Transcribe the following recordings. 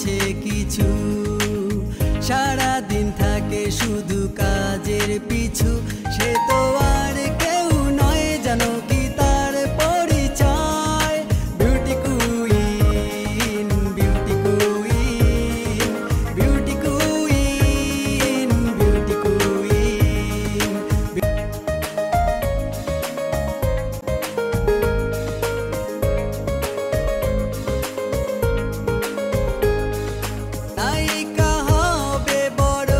রয়েছে কিছু, সারা দিন থাকে শুধু কাজের পিছু। সে তো আর কেউ নয় জানো কি তার পরিচয়, beauty queen, beauty queen, beauty queen, beauty queen. নায়িকা হবে বড়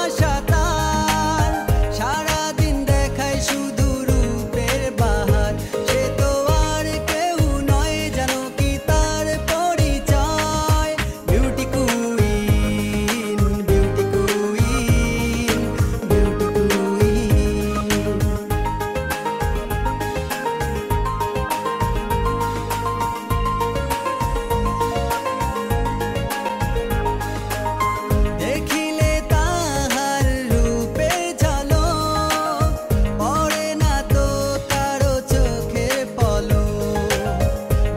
আশা তার, সারাদিন দেখায় শুধু রূপের বাহার। সে তো আর কেউ নয় জানো কি তার পরিচয়, beauty queen, beauty queen, beauty queen. দেখিলে তাহার রূপে ঝলক, পড়ে না তো কারো চোখের পলক।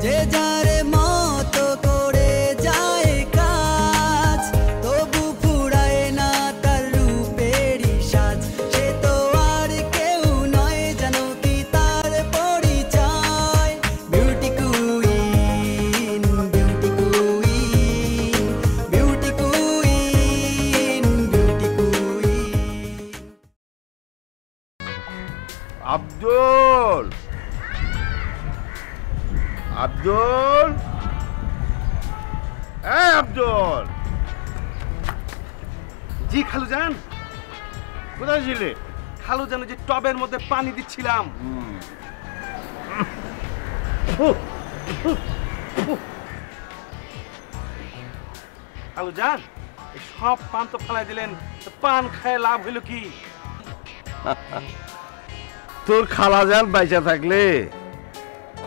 যে যার মতো করে যায় কাজ, তবু ফুরায় না তার রূপেরই সাজ। সে তো আর কেউ নয় জানো কি তার পরিচয়, beauty queen, beauty queen, beauty queen, beauty queen. Abdul, Abdul, এই আব্দুল। জি খালুজান, কোথায় ছিলে? খালুজান যে টবের মধ্যে পানি দিচ্ছিলাম। খালুজান, এই সব পান তো ফেলাই দিলেন, তো পান খায় লাভ হইল কি? তোর খালাজান বাইচা থাকলে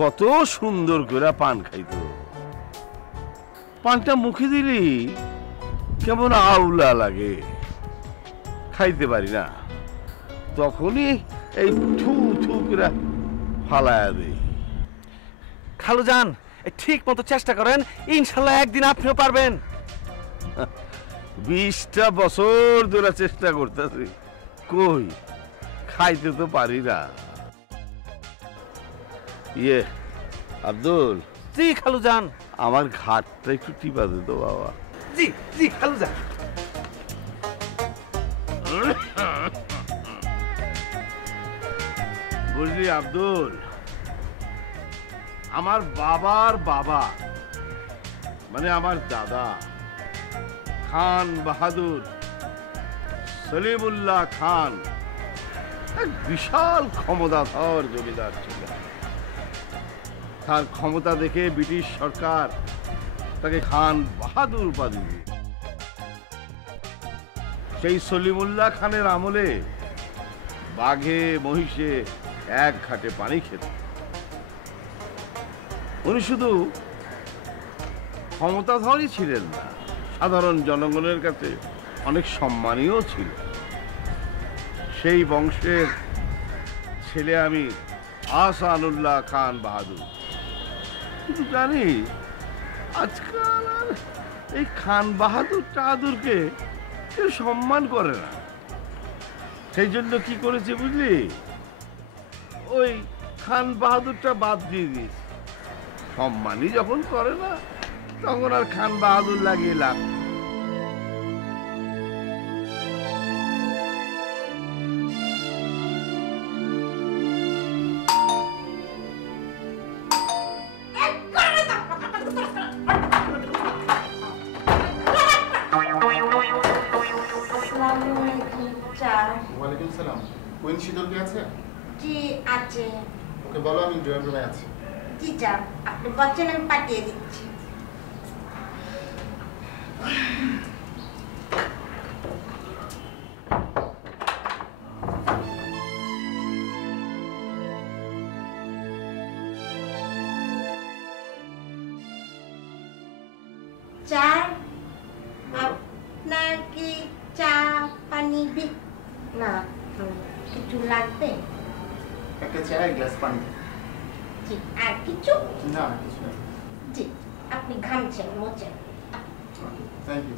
কত সুন্দর করে পান খাইতো। পানটা মুখে দিলি কেমন আউলা লাগে, খাইতে পারি না। তখনই এই থু থু করে ফালায়া দেই। খালুজান, ঠিক মতো চেষ্টা করেন, ইনশাল্লাহ একদিন আপনিও পারবেন। 20টা বছর ধরে চেষ্টা করতেছি, কই খাইতে তো পারি না। ইয়ে আব্দুল, জি খালুজান। আমার ঘাটটা একটু টিপা দে তো বাবা। জি জি খালুজান। বুঝলি আব্দুল, আমার বাবার বাবা মানে আমার দাদা খান বাহাদুর সলিমুল্লাহ খান এক বিশাল ক্ষমতাধর জমিদার ছিল। তার ক্ষমতা দেখে ব্রিটিশ সরকার তাকে খান বাহাদুর উপাধি দিল। সেই সলিমুল্লাহ খানের আমলে বাঘে মহিষে এক ঘাটে পানি খেত। উনি শুধু ক্ষমতাধরই ছিলেন না, সাধারণ জনগণের কাছে অনেক সম্মানীয় ছিল। সেই বংশের ছেলে আমি আহসানুল্লাহ খান বাহাদুর। কিন্তু জানি আজকাল আর এই খান বাহাদুর টাহাদুরকে কেউ সম্মান করে না। সেই জন্য কি করেছে বুঝলি, ওই খান বাহাদুরটা বাদ দিয়ে দিয়েছে। সম্মানই যখন করে না তখন আর খান বাহাদুর লাগিয়ে লাভ। ওয়ালাইকুম সালাম। কুইন শীতল কি আছে? জি আছে। ওকে বলো আমি ড্রয়িং রুমে আছি। জি যা, আপনি বলছেন আমি পাঠিয়ে দিচ্ছি। চা, আপনার কি চা পানি না কিছু লাগবে? একটা চা, এক গ্লাস পানি। জি, আর কিছু? না কিছু না। জি, আপনি ঘামছেন মোচেন। Thank you.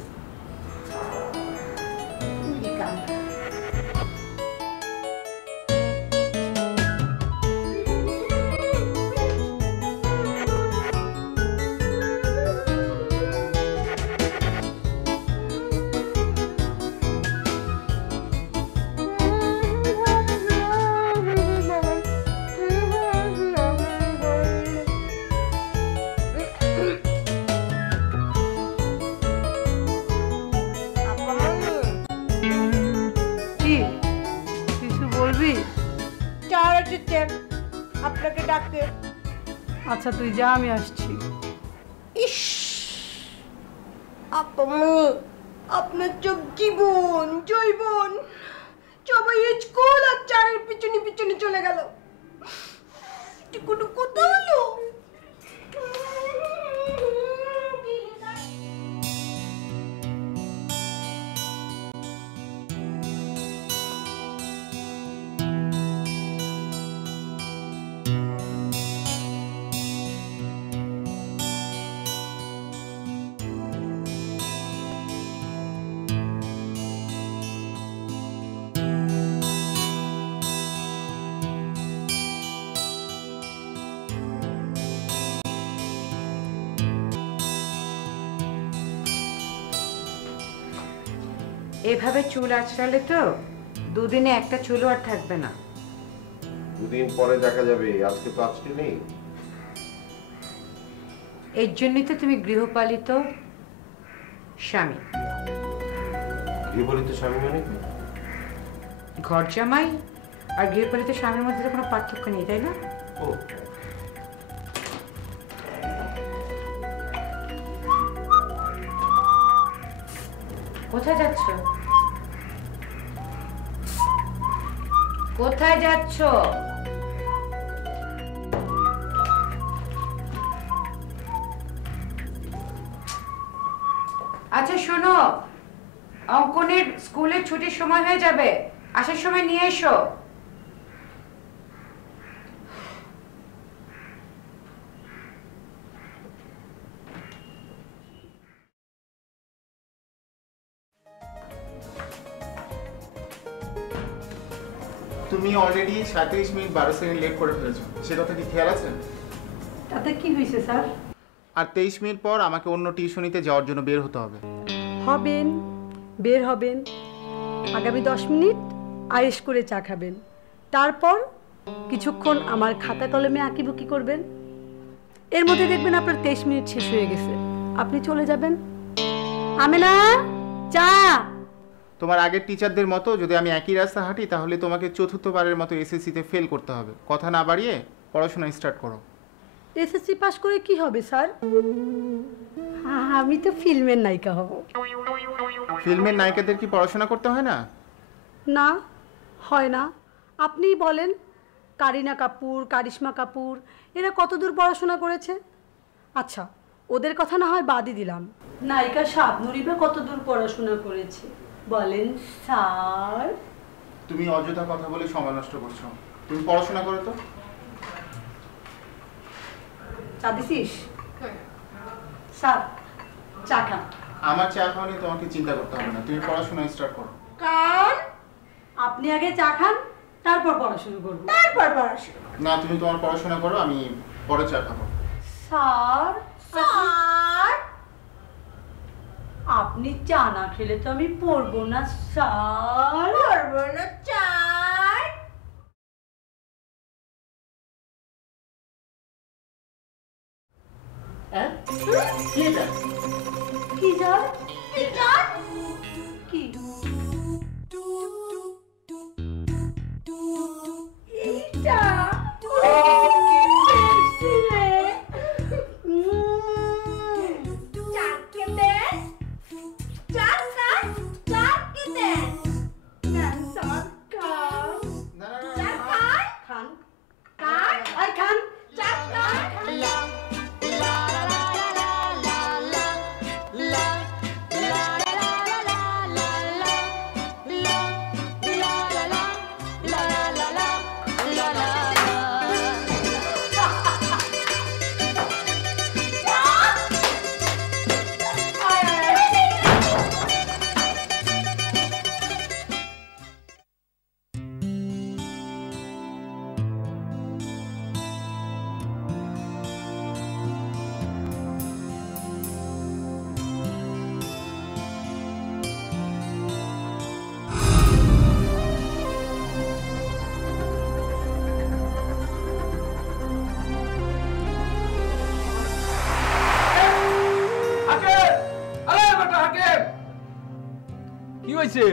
আপনাকে ডাকতে। আচ্ছা তুই যা, আমি আসছি। ইস আপনি, আপনার চোখ জীবন জৈবন সবাই স্কুল আর চারের পিছনে পিছনে চলে গেল। কোনো কথা হলো? এভাবে চুল আঁচড়ালে তো দুদিনে একটা চুলও আর থাকবে না। দুদিন পরে দেখা যাবে, আজকে তো আজকে নেই। এর জন্যই তো তুমি গৃহপালিত স্বামী। গৃহপালিত স্বামী মানে ঘর জামাই আর গৃহপালিত স্বামীর মধ্যে তো কোনো পার্থক্য নেই, তাই না? ও কোথায় যাচ্ছ? কোথায় যাচ্ছ? আচ্ছা শোনো, অঙ্কনের স্কুলের ছুটির সময় হয়ে যাবে, আসার সময় নিয়ে এসো। তুমি অলরেডি 37 মিনিট 12 সেকেন্ড লেট করে ফেলেছো, সে কথা কি খেয়াল আছে? তাতে কি হয়েছে স্যার? আর 23 মিনিট পর আমাকে অন্য টিউশনিতে যাওয়ার জন্য বের হতে হবে। হবেন, বের হবেন, আগামী 10 মিনিট আয়েশ করে চা খাবেন, তারপর কিছুক্ষণ আমার খাতা কলমে আঁকিবুকি করবেন। এর মধ্যে দেখবেন আপনার 23 মিনিট শেষ হয়ে গেছে, আপনি চলে যাবেন। আমেনা, চা। তোমার আগের টিচারদের মতো যদি আমি একই রাস্তা হাঁটি তাহলে তোমাকে চতুর্থবারের মতো এসএসসিতে ফেল করতে হবে। কথা না বাড়িয়ে পড়াশোনা স্টার্ট করো। এসএসসি পাস করে কি হবে স্যার? আমি তো ফিল্মের নায়িকা হব। ফিল্মের নায়িকাদের কি পড়াশোনা করতে হয় না? না, হয় না। আপনিই বলেন, কারিনা কাপুর, কারিশমা কাপুর এরা কতদূর পড়াশোনা করেছে? আচ্ছা, ওদের কথা না হয় বাদই দিলাম, নায়িকা শাবনুরী বা কতদূর পড়াশোনা করেছে বলেন স্যার? তুমি অযথা কথা বলে সময় নষ্ট করছো, তুমি পড়াশোনা করো তো। চা দিছিস? স্যার চা খান। আমার চা খাওয়া নিয়ে তোমাকে চিন্তা করতে হবে না, তুমি পড়াশোনা স্টার্ট করো। কার? আপনি আগে চা খান, তারপর পড়াশোনা করব। তারপর পড়াশোনা? না, তুমি তোমার পড়াশোনা করো, আমি পরে চা খাবো। স্যার, স্যার আপনি চা না খেলে তো আমি পড়বো না স্যার। পড়বো না চার। কি স্যার? কি চার? কি? এইটা চারকে দেন, চার না, চারকে দেন। দেন স্যার, খান। চার খান, খান, খান, আই খান। চার খান। হয়েছে?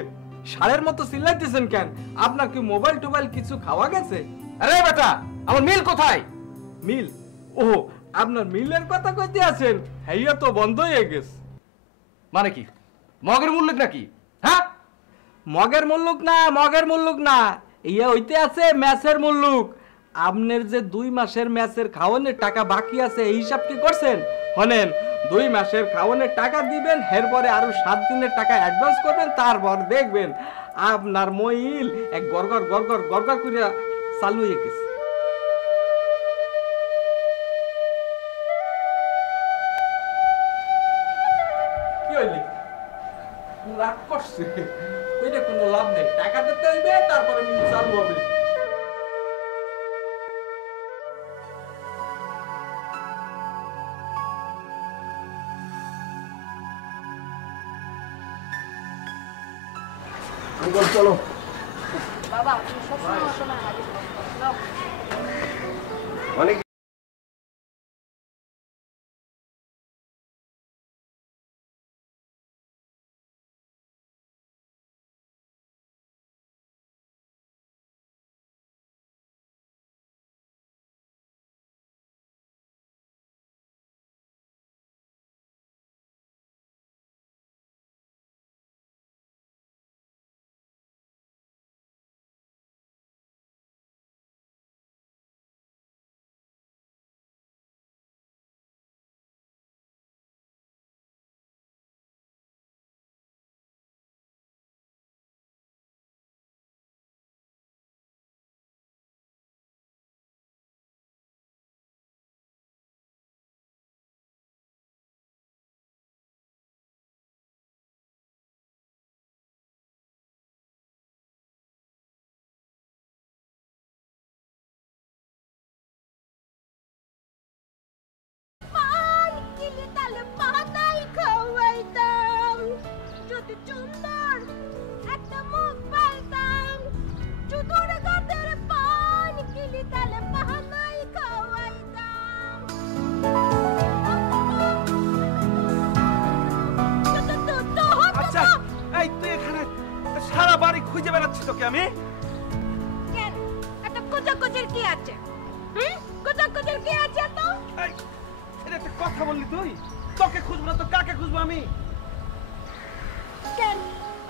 সারের মতো চিল্লাইতেছেন কেন? আপনার কি মোবাইল টোবাইল কিছু খাওয়া গেছে? আরে বেটা, আমার মিল কোথায়? মিল? ও, আপনার মিলের কথা কইতে আছেন? হ্যাঁ, তো বন্ধ হয়ে গেছে। মানে কি, মগের মূল্য নাকি? হ্যাঁ, মগের মুল্লুক না, মগের মুল্লুক না, ইয়া হইতে আছে ম্যাচের মুল্লুক। আপনার যে 2 মাসের ম্যাচের খাওয়ানোর টাকা বাকি আছে, এই হিসাব কি করছেন? হনেন, 2 মাসের খাওয়ানোর টাকা দিবেন, এরপরে আরো 7 দিনের টাকা অ্যাডভান্স করবেন, তারপর দেখবেন আপনার মইল এক গরগর গরগর গরগর করে চালু হয়ে গেছে। কি হইলি? রাগ করছে? ওইটা কোনো লাভ নেই, টাকা দিতে হইবে, তারপরে মিল চালু হবে। চলো বাবা তুমি সবসময় সময় হাজির নাও। অনেক সারা বাড়ি খুঁজে বেড়াচ্ছি তোকে আমি। কেন এত কোচাকোচের কি আছে? কোচাকোচের কি আছে তো? এটা একটা কথা বললি তুই? তোকে খুঁজবো না তো কাকে খুঁজবো আমি? কেন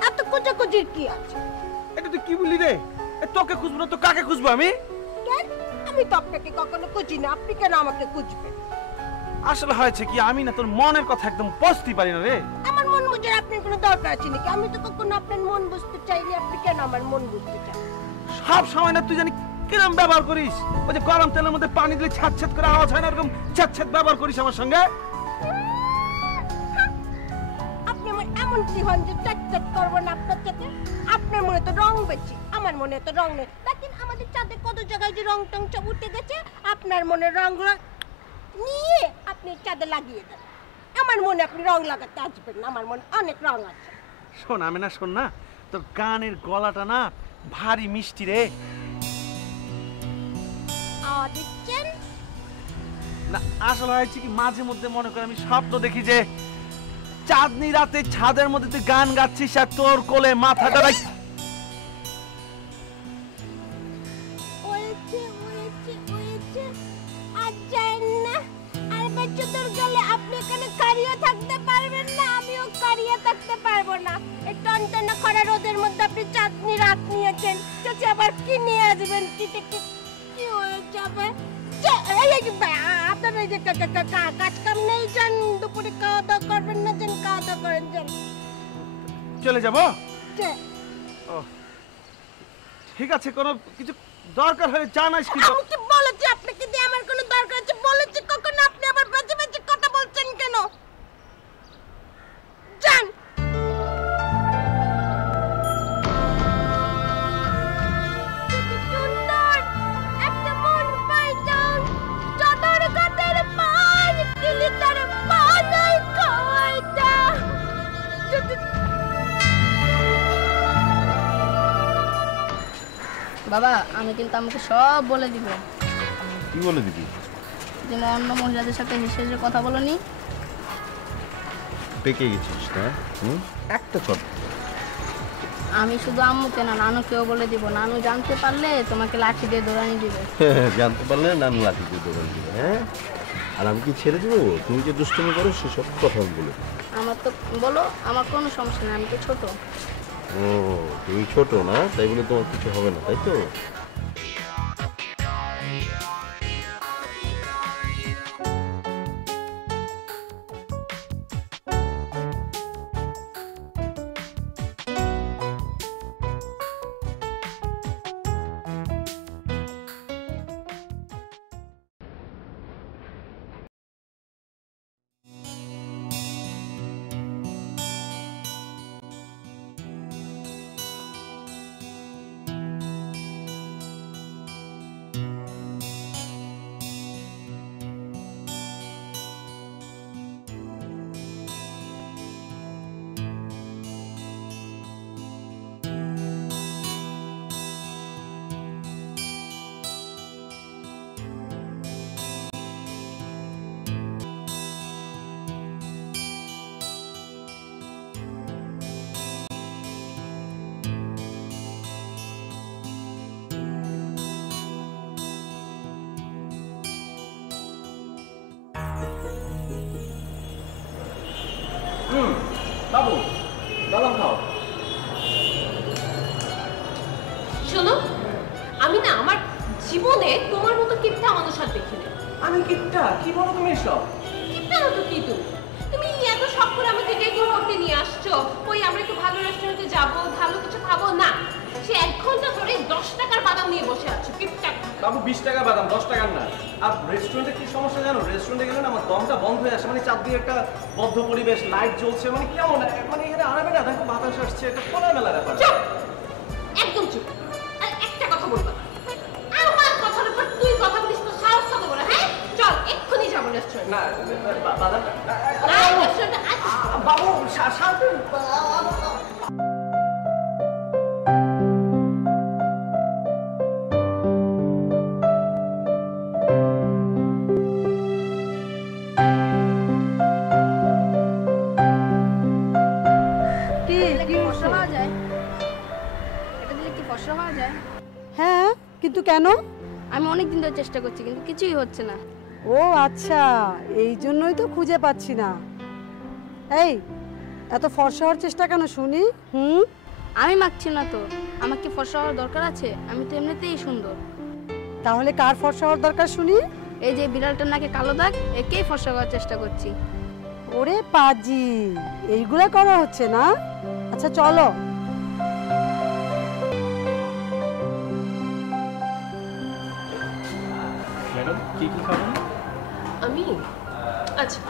এত কোচাকোচের কি আছে? এটা তুই কি বললি রে? তোকে খুঁজবো না তো কাকে খুঁজবো আমি? কেন আমি তো আপনাকে কখনো খুঁজি না, আপনি কেন আমাকে খুঁজবেন? আসলে হয়েছে কি, আমি না তোর মনের কথা একদম বুঝতে পারি না রে। আমার মন বুঝার আপনার কোনো দরকার আছে নাকি? আমি তো কখনো আপনার মন বুঝতে চাইনি, আপনি কেন আমার মন বুঝতে চান? সব সময় না তুই জানি কিরম ব্যবহার করিস, ওই যে গরম তেলের মধ্যে পানি দিলে ছাত ছাত করে আওয়াজ হয় না, এরকম ছাত ছাত ব্যবহার করিস আমার সঙ্গে। আপনি আমার এমন কি হন যে চাট চাট করবো না আপনার সাথে? আপনার মনে তো রং বেশি, আমার মনে তো রং নেই। দেখেন আমাদের চাঁদে কত জায়গায় যে রং টং সব উঠে গেছে, আপনার মনে রং নিয়ে আপনি চাঁদে লাগিয়ে দেন। আমার মনে আপনি রং লাগাতে আসবেন না, আমার মনে অনেক রং আছে। শোন আমি না, শোন না, তোর গানের গলাটা না ভারী মিষ্টি রে। দিচ্ছেন না আসলে হয়েছে কি, মাঝে মধ্যে মনে করে আমি স্বপ্ন দেখি যে চাঁদনি রাতে ছাদের মধ্যে তুই গান গাচ্ছিস আর তোর কোলে মাথাটা আপনি এখানে কারিয়ে থাকতে পারবেন না, আমিও কারিয়ে থাকতে পারবো না। এই টনটনা খরা রোদের মধ্যে আপনি চাঁদনি রাত নিয়েছেন, চাচা আবার কি নিয়ে আসবেন? কি হয়ে যাবে? আপনার এই যে কাজ কাম নেই, যান দুপুরে খাওয়া দাওয়া করবেন না, যান খাওয়া দাওয়া করেন, যান। চলে যাবো? ঠিক আছে, কোনো কিছু দরকার হলে জানাইস। আমি কি বলেছি আপনাকে দিয়ে আমার কোনো দরকার আছে? বলেছি কখনো? আপনি আবার বাজে বাজে কথা বলছেন কেন? যান। সুন্দর একটা মন পাইতাম, চাদর কাদের পান কিলি তার পানাই খাওয়াইতাম। বাবা আমি কিন্তু আমাকে সব বলে দিব। কি বলে দিবি? যে অন্য মহিলাদের সাথে হেসে হেসে কথা বলনি। পেকে গেছিস না? একটা কথা আমি শুধু আম্মুকে না নানুকেও বলে দিব, নানু জানতে পারলে তোমাকে লাঠি দিয়ে দৌড়ানি দিবে। জানতে পারলে নানু লাঠি দিয়ে দৌড়ানি দিবে। হ্যাঁ, আর আমি কি ছেড়ে দেবো? তুমি যে দুষ্টুমি করো সেসব কথা বলে। আমার তো বলো, আমার কোনো সমস্যা নেই, আমি তো ছোট। ও, তুমি ছোট না, তাই বলে তোমার কিছু হবে না, তাই তো? বাবু বাদাম খাও। শোনো, আমি না আমার জীবনে তোমার মতো কিপটা মানুষ আর দেখিনি। আমি কিপটা? কি বলো তুমি এসব? কিপটা না তো কি তুমি এত শখ করে আমাকে ডেকোর করতে নিয়ে আসছো, ওই আমরা একটু ভালো রেস্টুরেন্টে যাবো, ভালো কিছু খাবো না, সে 1 ঘন্টা ধরে 10 টাকার বাদাম নিয়ে বসে আছো। কিপটা বাবু 20 টাকার বাদাম 10 টাকার না। আর রেস্টুরেন্টে কি সমস্যা জানো? রেস্টুরেন্টে গেলে না আমার দমটা বন্ধ হয়ে আসে, মানে চারদিকে একটা বদ্ধ পরিবেশ, লাইট জ্বলছে, মানে কেমন, মানে এখানে আরামে না দেখো, বাতাস আসছে, একটা খোলামেলা ব্যাপার। একদম চুপ। আর একটা কথা বলবা না, আমার কথার উপর তুই কথা বলিস তো সাহস কত বড়? হ্যাঁ চল এক্ষুনি যাবো রেস্টুরেন্ট। না বাদাম রেস্টুরেন্টে বাবু শান্তি। হ্যাঁ, কিন্তু কেন? আমি অনেক দিন ধরে চেষ্টা করছি কিন্তু কিছুই হচ্ছে না। ও আচ্ছা, এই জন্যই তো খুঁজে পাচ্ছি না। এই, এত ফর্সা হওয়ার চেষ্টা কেন শুনি? আমি মাখছি না তো, আমার কি ফর্সা হওয়ার দরকার আছে? আমি তো এমনিতেই সুন্দর। তাহলে কার ফর্সা হওয়ার দরকার শুনি? এই যে বিড়ালটার নাকে কালো দাগ, একেই ফর্সা করার চেষ্টা করছি। ওরে পাজি, এইগুলা করা হচ্ছে না? আচ্ছা চলো। ম্যাডাম কি কি খাবেন? আমি আচ্ছা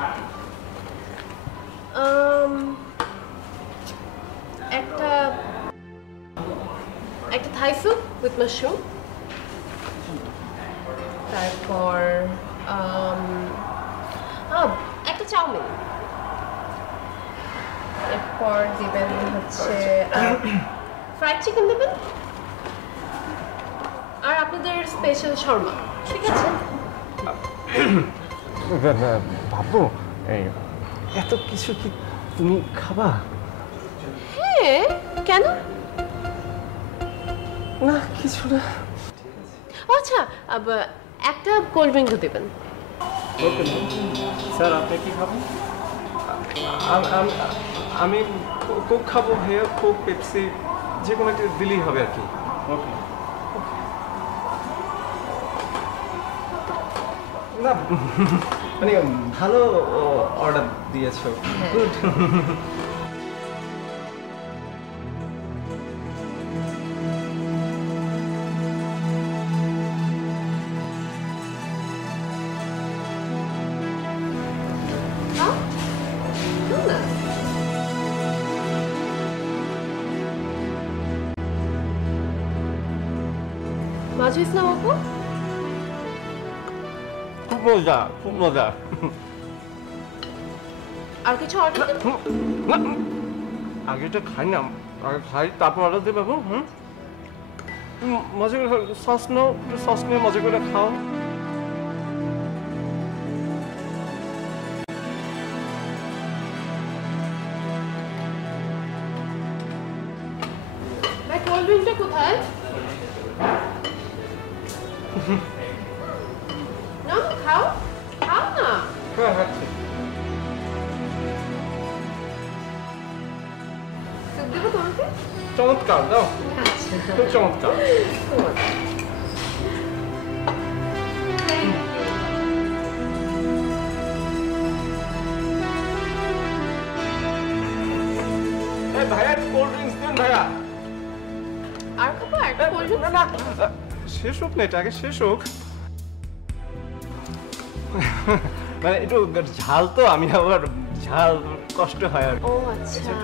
একটা থাই স্যুপ উইথ মাশরুম, তারপর একটা চাউমিন, এরপর দিবেন হচ্ছে ফ্রাইড চিকেন দেবেন, আর আপনাদের স্পেশাল শর্মা। ঠিক আছে বাবু, এত কিছু কি তুমি খাবা? হ্যাঁ, কেন? না কিছু না। আচ্ছা, একটা কোল্ড ড্রিঙ্কও দেবেন। স্যার আপনি কি খাবেন? আমি কোক খাবো, হেয়ার কোক, পেপসি, যে কোনো একটা দিলেই হবে আর কি। ওকে। না মানে ভালো অর্ডার দিয়েছো, গুড। মাজু ইসলাম আপু, খুব মজা, খুব মজা। আর কিছু অর্ডার দেবেন? আগে এটা খাই না, আগে খাই তারপর অর্ডার দেবে বাবু। মজা করে সস নাও, সস নিয়ে মজা করে খাও। ড্রিঙ্কটা কোথায়? না খাও, খাও না। হ্যাঁ হ্যাঁ স্যুপ দেবো তোমাকে? চমৎকার দাও, খুব চমৎকার। ভাইয়া কোল্ড ড্রিঙ্কস দিন ভাইয়া। আর খাবো? একটা কোল্ড ড্রিঙ্কস? না শেষ হোক না, এটা আগে শেষ হোক। মানে একটু ঝাল তো, আমি আবার ঝাল কষ্ট হয় আর। ও আচ্ছা।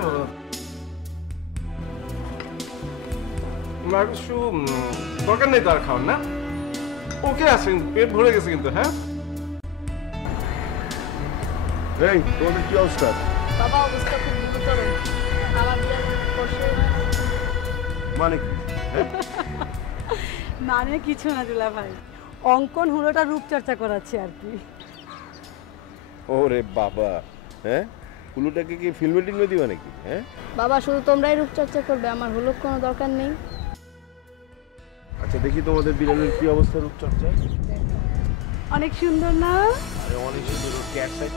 কিছু দরকার নেই তো আর খাওয়ার, না? ওকে আছে, পেট ভরে গেছে কিন্তু। হ্যাঁ এই তোমাদের কি অবস্থা? বাবা অবস্থা খুব গুরুতর। আমার বিড়ালের কষ্ট মানে কি? মানে কিছু না দুলা ভাই, অঙ্কন হুড়োটা রূপচর্চা করাচ্ছে আর কি। ওরে বাবা, হ্যাঁ কুলুটাকে কি ফিল্মে টিল্মে দিবা নাকি? হ্যাঁ বাবা শুধু তোমরাই রূপচর্চা করবে, আমার হলুক কোনো দরকার নেই। আচ্ছা দেখি তোমাদের বিড়ালের কি অবস্থা রূপচর্চা। অনেক সুন্দর না? আরে অনেক সুন্দর, cat side.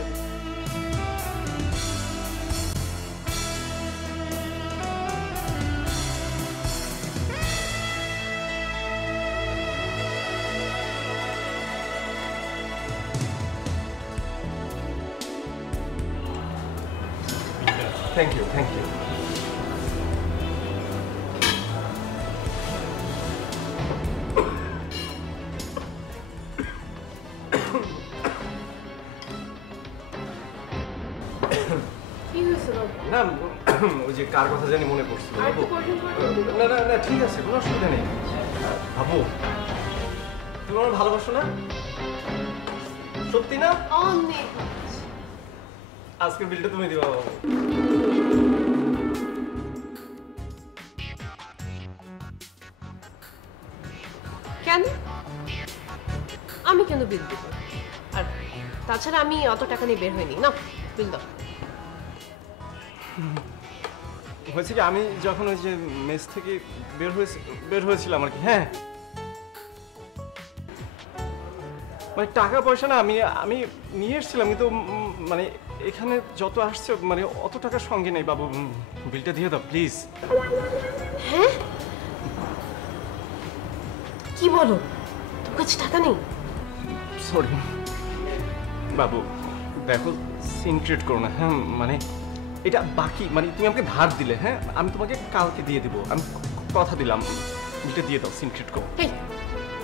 Thank you, thank you. কি হয়েছে বাবা? না ওই যে কার কথা জানি মনে পড়ছিল। আর একটু কোল্ড ড্রিঙ্ক? না না না ঠিক আছে, কোনো অসুবিধা নেই। বাবু তুমি আমার ভালোবাসো না? সত্যি না? অনেক। আজকের বিলটা তুমি দিবা বাবু। কেন? আমি কেন বিল দেব? আর তাছাড়া আমি অত টাকা নিয়ে বের হইনি। না, বিল দাও। হয়েছে কি, আমি যখন ওই যে মেস থেকে বের হয়েছিলাম আর কি, হ্যাঁ মানে টাকা পয়সা না আমি নিয়ে এসেছিলাম, কিন্তু মানে এখানে যত আসছে মানে অত টাকার সঙ্গে নেই বাবু। বিলটা দিয়ে দাও প্লিজ। হ্যাঁ কি বলো, তোর কাছে টাকা নেই? সরি বাবু, দেখো সিনক্রেট করো না। হ্যাঁ মানে এটা বাকি, মানে তুমি আমাকে ধার দিলে, হ্যাঁ আমি তোমাকে কালকে দিয়ে দেবো, আমি কথা দিলাম। বিলটা দিয়ে দাও, সিনক্রেট করো। এই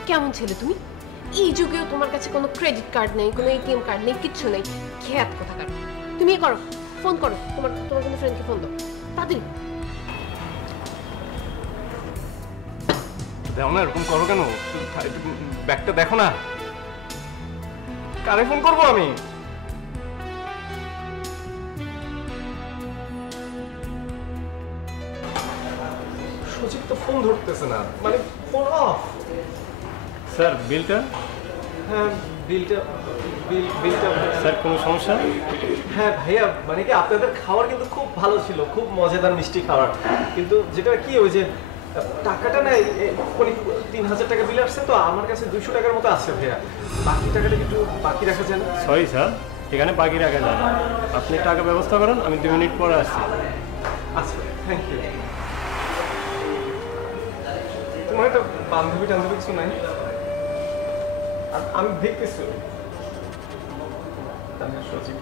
কেমন ছেলে তুমি? এই যুগেও তোমার কাছে কোনো ক্রেডিট কার্ড নেই, কোনো এটিএম কার্ড নেই, কিচ্ছু নেই। খেয়াত কোথাকার। তুমি করো, ফোন করো, তোমার কোনো ফ্রেন্ডকে ফোন দাও তাড়াতাড়ি। দেখো না, এরকম করো কেন? ব্যাগটা দেখো না। কারে ফোন করবো আমি? সচিব তো ফোন ধরতেছে না, মানে ফোন অফ। স্যার বিলটা? হ্যাঁ বিলটা স্যার কোনো সমস্যা? হ্যাঁ ভাইয়া, মানে কি আপনাদের খাবার কিন্তু খুব ভালো ছিল, খুব মজাদার মিষ্টি খাবার, কিন্তু যেটা কি ওই যে টাকাটা না মানে 3000 টাকা বিল আসছে, তো আমার কাছে 200 টাকার মতো আছে ভাইয়া। বাকি টাকাটা একটু বাকি রাখা যায় না? সরি স্যার, এখানে বাকি রাখা যায় না। আপনি টাকা ব্যবস্থা করেন, আমি 2 মিনিট পরে আসছি। আচ্ছা থ্যাংক ইউ। তোমার একটা বান্ধবী টান্ধবী কিছু নাই? আমি দেখতেছি সচিব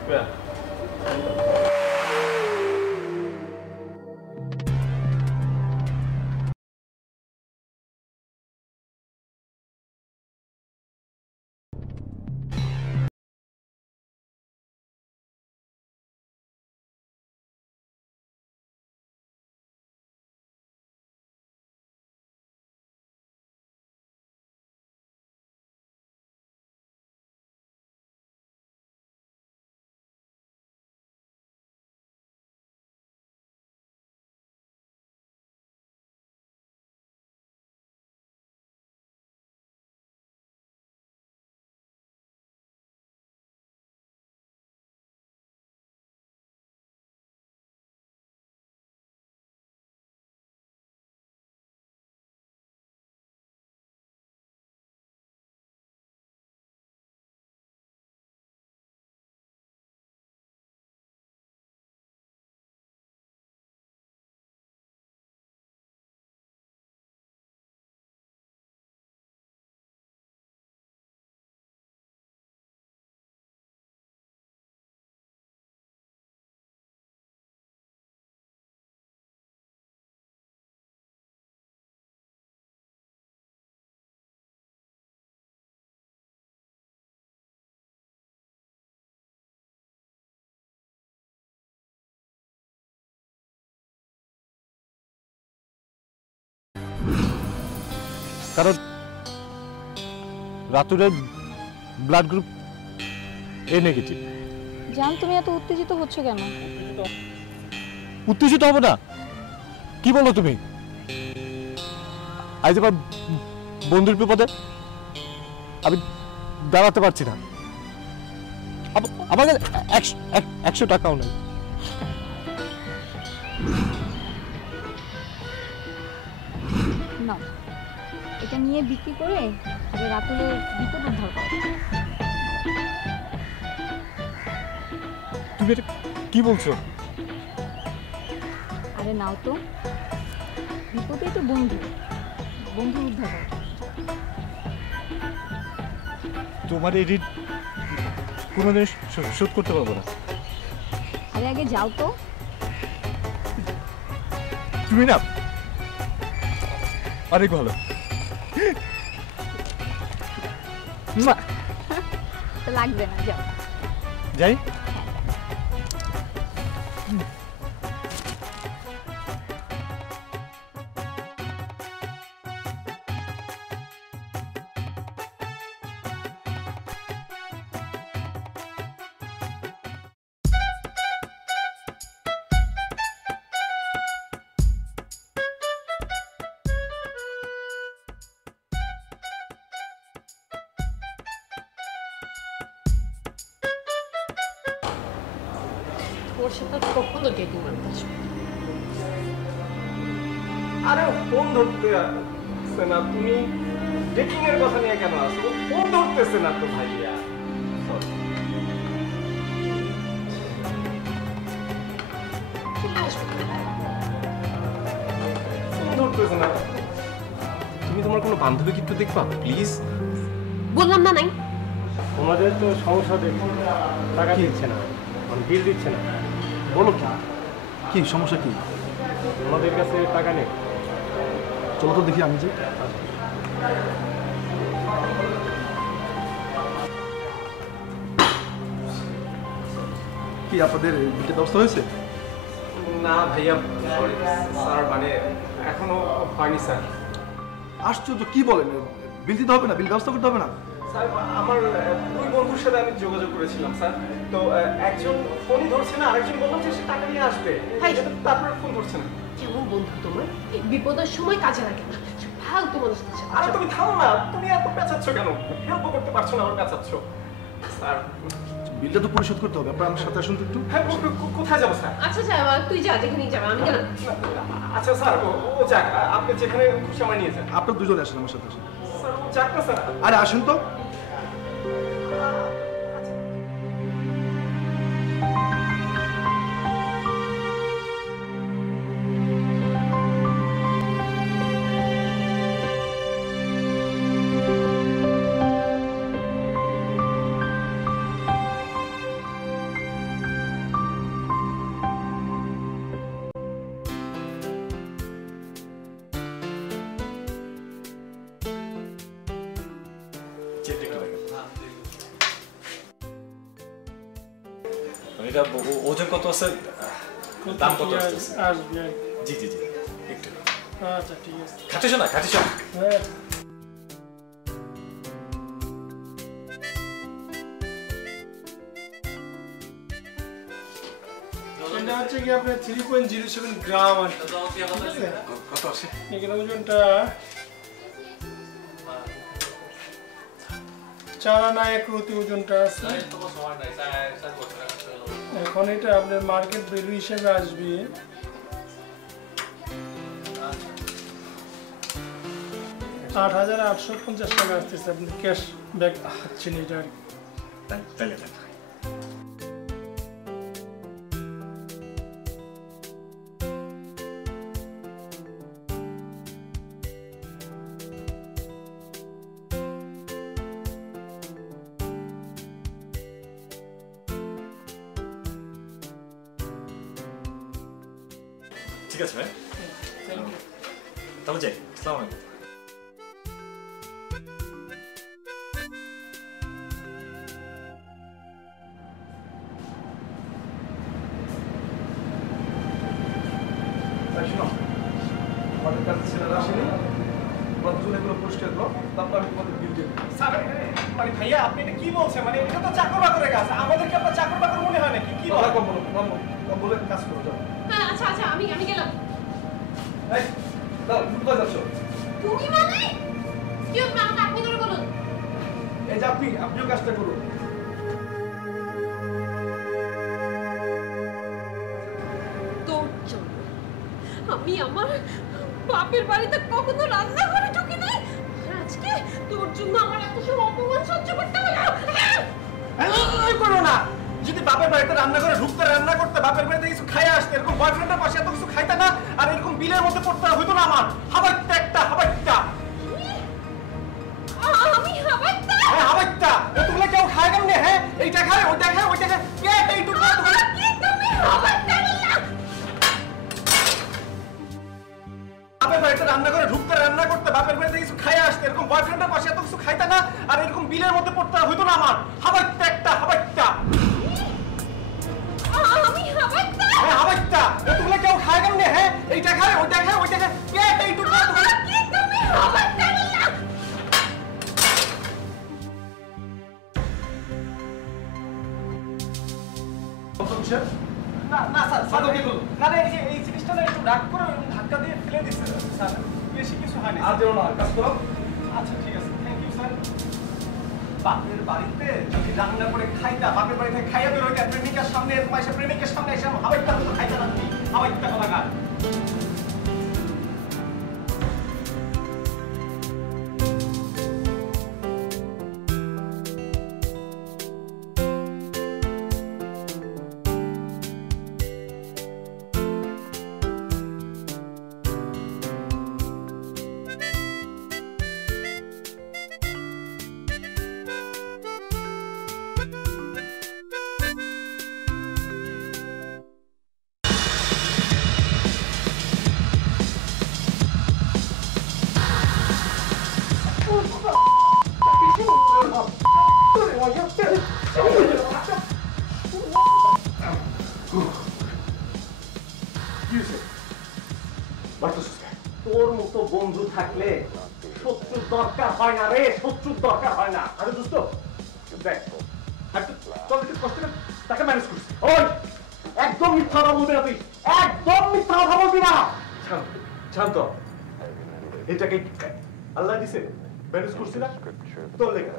কারণ রাতুলের ব্লাড গ্রুপ এ নেগেটিভ। জান, তুমি এত উত্তেজিত হচ্ছ কেন? উত্তেজিত হবো না? কি বলো তুমি? আজ আমার বন্ধুর বিপদে আমি দাঁড়াতে পারছি না। আমার কাছে 100 টাকাও নেই। না, এটা নিয়ে বিক্রি করে আগে রাতুলের বিপদ উদ্ধার করো। তুমি এটা কি বলছো? আরে নাও তো, বিপদেই তো বন্ধু, বন্ধু উদ্ধার করো। তোমার এই ঋণ কোনোদিন শোধ করতে পারবো না। আরে আগে যাও তো। তুমি না অনেক ভালো। লাগবে না, যাও। যাই। ওর সাথে কখনো ডেটিং করতে আসবে? আরে ফোন ধরতে আসছে না, তুমি ডেটিং এর কথা নিয়ে কেন আসো? ফোন ধরতেছে না তো ভাইয়া। ফোন ধরতেছে না। তুমি তোমার কোনো বান্ধবীকে একটু দেখবা প্লিজ? বললাম না নাই। তোমাদের তো সমস্যা দেখছি, টাকা দিচ্ছে না, বিল দিচ্ছে না। বলো কি সমস্যা? কি তোমাদের কাছে টাকা নেই? চলো তো দেখি, আমি যে কি আপনাদের বিলটা ব্যবস্থা হয়েছে? না ভাইয়া, স্যার মানে এখনো হয়নি স্যার। আশ্চর্য, কি বলেন? বিল দিতে হবে না? বিল ব্যবস্থা করতে হবে না? স্যার আমার দুই বন্ধুর সাথে আমি যোগাযোগ করেছিলাম স্যার, তো একজন ফোনই ধরছে না, আরেকজন বলল যে সে টাকা নিয়ে আসবে, তারপরে ফোন ধরছে না। কেমন বন্ধু তোমার? এই বিপদের সময় কাজে লাগে না, ফালতু মানুষ। আরে তুমি থামো না, তুমি এত পেঁচাচ্ছ কেন? হেল্প করতে পারছো না, আবার পেঁচাচ্ছ। স্যার বিলটা তো পরিশোধ করতে হবে। আপনার আমার সাথে আসুন তো একটু। হ্যাঁ, কোথায় যাবো স্যার? আচ্ছা যা, তুই যা, যেখানেই যাবে, আমি গেলাম। আচ্ছা স্যার, ও যাক, আপনি যেখানে খুশি আমায় নিয়ে যান। আপনার দুজনে আসেন আমার সাথে। আসেন স্যার, ও যাক না স্যার। আরে আসেন তো। এটা ওজন কত আছে, দাম কত আছে? আসবে। জি জি জি, একটু। আচ্ছা ঠিক আছে। খাটিস না, খাটিস না। হ্যাঁ। এটা হচ্ছে কি আপনার 3.07 গ্রাম আর কি। কত আছে? এখানে ওজনটা 4 আনা 1 রতি ওজনটা আছে। এখন এটা আপনার মার্কেট ভ্যালু হিসেবে আসবে 8,850 টাকা আসতেছে। আপনি ক্যাশ ব্যাক পাচ্ছেন এটা আর কি। তাহলে ঠিক আছে ভাই, তাহলে যাই। আসসালামু আলাইকুম। আমাদের কাছে ছেলেরা আসেনি, তোমরা দুজনে এগুলো পরিষ্কার করো, তারপর আমি তোমাদের বিল দিয়ে দেবো। স্যার মানে ভাইয়া আপনি এটা কি বলছেন? মানে এটা তো চাকর বাকরের কাজ, আমাদেরকে আপনার চাকর বাকর মনে হয় নাকি? কি বলেন? কম বলে কাজ করো, যাও। হ্যাঁ আচ্ছা আচ্ছা আমি গেলাম। এই দাও, কোথায় যাচ্ছ? তুমি মানে কি হবে আমাকে আপনি করে বলুন। এই যে আপনিও কাজটা করুন। তোর জন্য আমি আমার বাপের বাড়িতে কখনো রান্না করে ঢুকি নাই, আর আজকে তোর জন্য আমার এত সব অপমান সহ্য করতে হলো। এই করো না, যদি বাপের বাড়িতে রান্না করে ঢুকতে, রান্না করতে, বাপের বাড়িতে কিছু খাইয়া আসতে, এরকম বয়ফ্রেন্ডের পাশে এত কিছু খাইতে না, আর এরকম বিলের মধ্যে পড়তে হইতো না আমার। হাবাইত্যা একটা, হাবাইত্যা। আমি হাবাইত্যা? হ্যাঁ হাবাইত্যা। এতগুলো কেউ খায় কেমনে? হ্যাঁ এইটা খায়, ওইটা খায়, ওইটা খায়, পেট এইটুকু। তুমি হাবাইত্যা বললা? বাপের বাড়িতে রান্না করে ঢুকতে, রান্না করতে, বাপের বাড়িতে কিছু খাইয়া আসতে, এরকম বয়ফ্রেন্ডের পাশে এত কিছু খাইতে না, আর এরকম বিলের মধ্যে পড়তে হইতো না আমার। হাবাইত্যা একটা, হাবাইত্যা। আমি হাবাইত্যা? হ্যাঁ হাবাইত্যা। এতগুলো কেউ খায় কেমনে? হ্যাঁ এইটা খায়, ওইটা খায়, ওইটা খায়, পেট এইটুকু। তুমি হাবাইত্যা বললা? না না স্যার, স্যার ওকে বলুন। না না এই জিনিসটা না একটু রাগ করে ধাক্কা দিয়ে ফেলে দিচ্ছে স্যার, বেশি কিছু হয়নি। আর যেও না, কাজ করো। আচ্ছা ঠিক আছে, থ্যাংক ইউ স্যার। বাপের বাড়িতে যদি রান্না করে খাইতা, বাপের বাড়িতে খাইয়া বের হইতা, প্রেমিকার সামনে এসে প্রেমিকের সামনে এসে হাবাইত্যা তো খাইতা না, তুমি হাবাইত্যা কথাকার। তোর মতো বন্ধু থাকলে শত্রুর দরকার হয় না রে, শত্রুর দরকার হয় না। আরে দোস্ত দেখ, চল একটু কষ্ট করে তাকে ম্যানেজ করিস। ওই একদম মিথ্যা কথা বলবি না, তুই একদম মিথ্যা কথা বলবি না। শান্ত শান্ত, এটাকে আল্লাহ দিছে, ম্যানেজ করছি না তোর লেগে।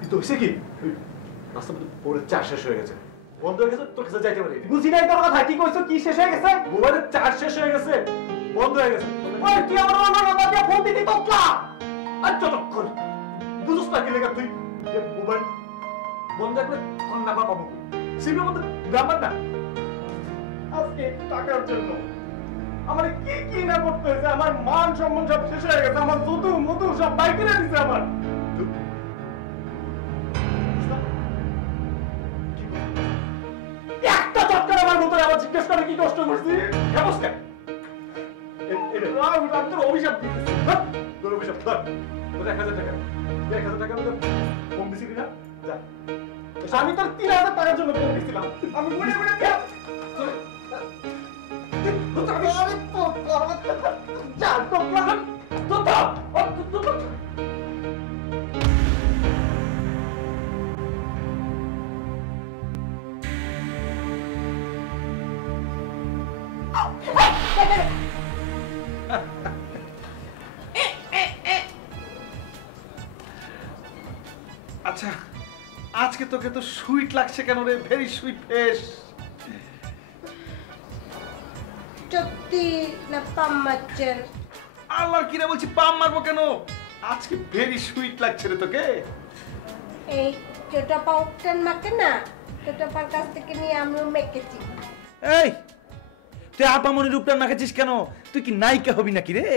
কিন্তু হয়েছে কি, রাস্তা পরে চার্জ শেষ হয়ে গেছে, বন্ধ হয়ে গেছে, তোর কাছে যাইতে পারি। বুঝি নাই তোর কথা, কি কইছো? কি শেষ হয়ে গেছে? মোবাইলের চার্জ শেষ হয়ে গেছে, বন্ধ হয়ে গেছে। ওই তুই আমার নাম্বার দিয়ে ফোন দিতি তো না, আর যতক্ষণ বুঝছ না কি লেগে তুই যে মোবাইল বন্ধ করে কোন নাম্বার পাবো? সিমের মধ্যে নাম্বার না। আজকে টাকার জন্য আমার কি কি না করতে হয়েছে, আমার মান সম্মান সব শেষ হয়ে গেছে, আমার যদু মধু সব বাই করে দিছে আমার। একটা চটকার আমার মতো আবার জিজ্ঞেস করে কি কষ্ট করছি, কেমন অভিশাপ দিতেছি, তোর অভিশাপ ধর, তোর 1000 টাকা, 1000 টাকা কম দিছি কিনা যা। আমি তোর 3000 টাকার জন্য ফোন দিছিলাম, আমি মনে মনে আচ্ছা আজকে তোকে তো সুইট লাগছে কেন রে? Very sweet face. সত্যি না পাম মারছেন? আল্লাহ কিরা বলছি, পাম মারবো কেন? আজকে ভেরি সুইট লাগছে রে তোকে। এই ছোটা পাউটান মাকে না, ছোটা পার কাছ থেকে নিয়ে আমিও মেকেছি। এই তুই আপামনির উপটান মাখাচ্ছিস কেন? তুই কি নায়িকা হবি নাকি রে?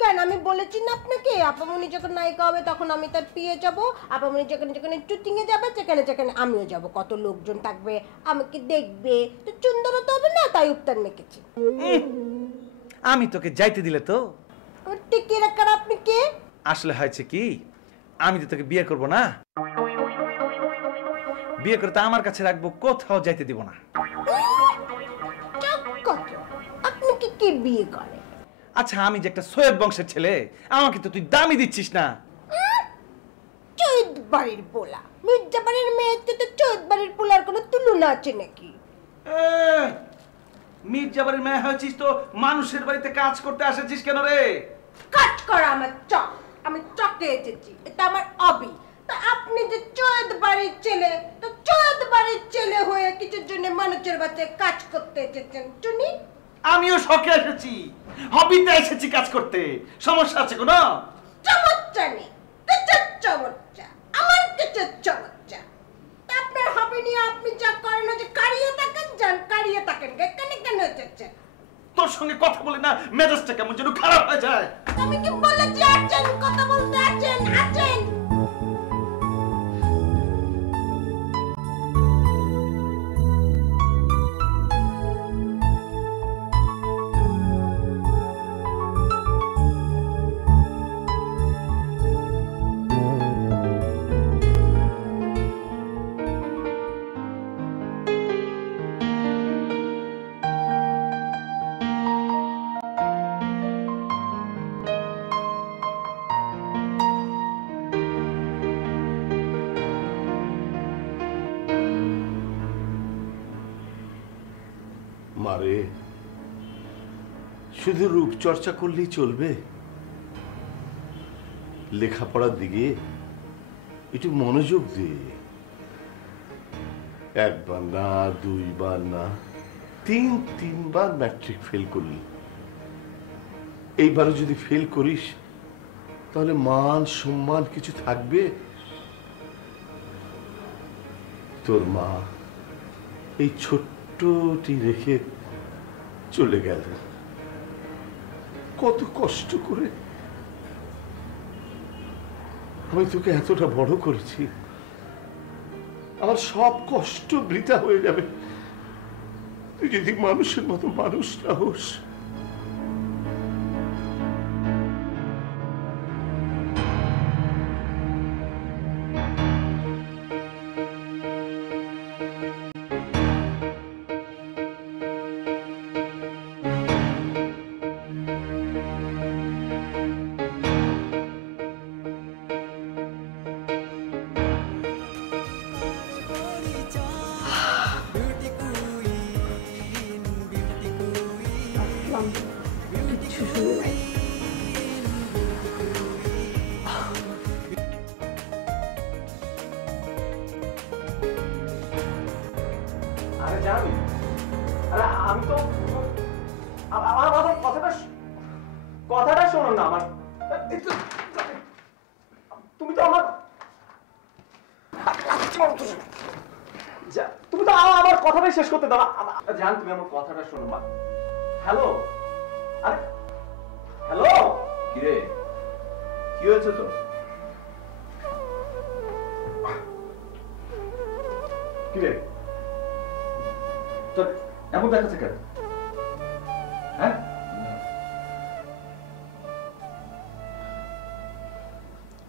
কেন আমি বলেছি না আপনাকে, আপামনি যখন নায়িকা হবে তখন আমি তার পিয়ে যাব, আপামনি যেখানে যেখানে শুটিং এ যাবে সেখানে সেখানে আমিও যাব, কত লোকজন থাকবে আমাকে দেখবে, তো সুন্দর তো হবে না, তাই উপটান মেকেছি। আমি তোকে যাইতে দিলে তো টিকিয়ে রাখার আপনি কে? আসলে হয়েছে কি, আমি তো তোকে বিয়ে করব না, বিয়ে করতে আমার কাছে রাখবো, কোথাও যাইতে দিব না। আপনি কি বিয়ে করে? আচ্ছা আমি যে একটা সৈয়দ বংশের ছেলে, আমাকে তো তুই দামই দিচ্ছিস না। চৈত বাড়ির পোলা, মির্জা বাড়ির মেয়েতে তো চৈত বাড়ির পোলার কোনো তুলনা আছে নাকি? মির্জা বাড়ির মেয়ে হয়েছিস তো মানুষের বাড়িতে কাজ করতে আসেছিস কেন রে? কাজ করা আমার চক, আমি চকে এসেছি, এটা আমার হবি। তা আপনি যে চৈত বাড়ির ছেলে, তো চৈত বাড়ির ছেলে হয়ে কিছুর জন্য মানুষের বাড়িতে কাজ করতে এসেছেন শুনি? আমিও শখে এসেছি, হবিতে এসেছি কাজ করতে। সমস্যা আছে কোনো? চমৎকার নেই, কিসের চমৎকার? আমার কিসের চমৎকার? তা আপনার হবি নিয়ে আপনি যা করেন, যে কারিয়ে থাকেন, যান কারিয়ে থাকেন, এখানে কেন এসেছেন? তোর সঙ্গে কথা বলে না মেজাজটা কেমন যেন খারাপ হয়ে যায়। আমি কি বলেছি আছেন, কথা বলতে আছেন? আছেন মারে, শুধু রূপচর্চা করলেই চলবে? লেখাপড়ার দিকে একটু মনোযোগ দে। একবার না, দুইবার না, তিনবার ম্যাট্রিক ফেল করলি। এইবারও যদি ফেল করিস তাহলে মান সম্মান কিছু থাকবে? তোর মা এই ছোট্টটি রেখে চলে গেল। কত কষ্ট করে আমি তোকে এতটা বড় করেছি, আমার সব কষ্ট বৃথা হয়ে যাবে তুই যদি মানুষের মতো মানুষ না হোস। আরে জানি, আরে আমি তো আমার কথাটা শোনো না। আমার তুমি তো আমার কথাটাই শেষ করতে দাও। জান তুমি আমার কথাটা শোনো। হ্যালো, আরে হ্যালো, কিরে কি হয়েছে তো? কিরে তোর এমন দেখাচ্ছে কেন? হ্যাঁ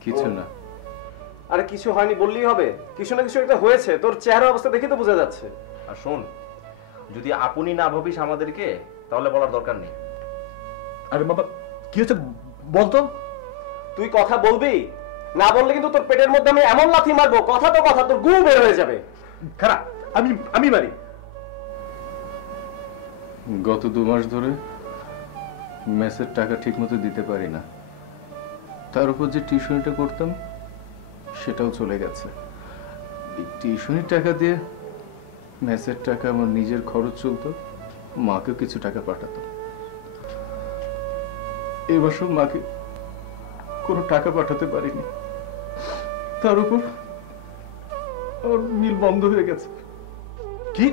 কিছু না। আরে কিছু হয়নি বললেই হবে, কিছু না কিছু একটা হয়েছে। তোর চেহারা অবস্থা দেখে তো বোঝা যাচ্ছে। আর শোন, যদি আপনি না ভাবিস আমাদেরকে তাহলে বলার দরকার নেই। আরে বাবা কি হচ্ছে বলতো? তুই কথা বলবি না, বললে কিন্তু তোর পেটের মধ্যে আমি এমন লাথি মারবো, কথা তো কথা, তোর গু বের হয়ে যাবে। খারাপ, আমি মারি। গত 2 মাস ধরে মেসের টাকা ঠিক মতো দিতে পারি না, তার উপর যে টিউশনিটা করতাম সেটাও চলে গেছে। এই টিউশনির টাকা দিয়ে মেসের টাকা আমার নিজের খরচ চলতো, মাকেও কিছু টাকা পাঠাতো। এই বছর মাকে কোনো টাকা পাঠাতে পারিনি, তার উপর ওর মিল বন্ধ হয়ে গেছে। কি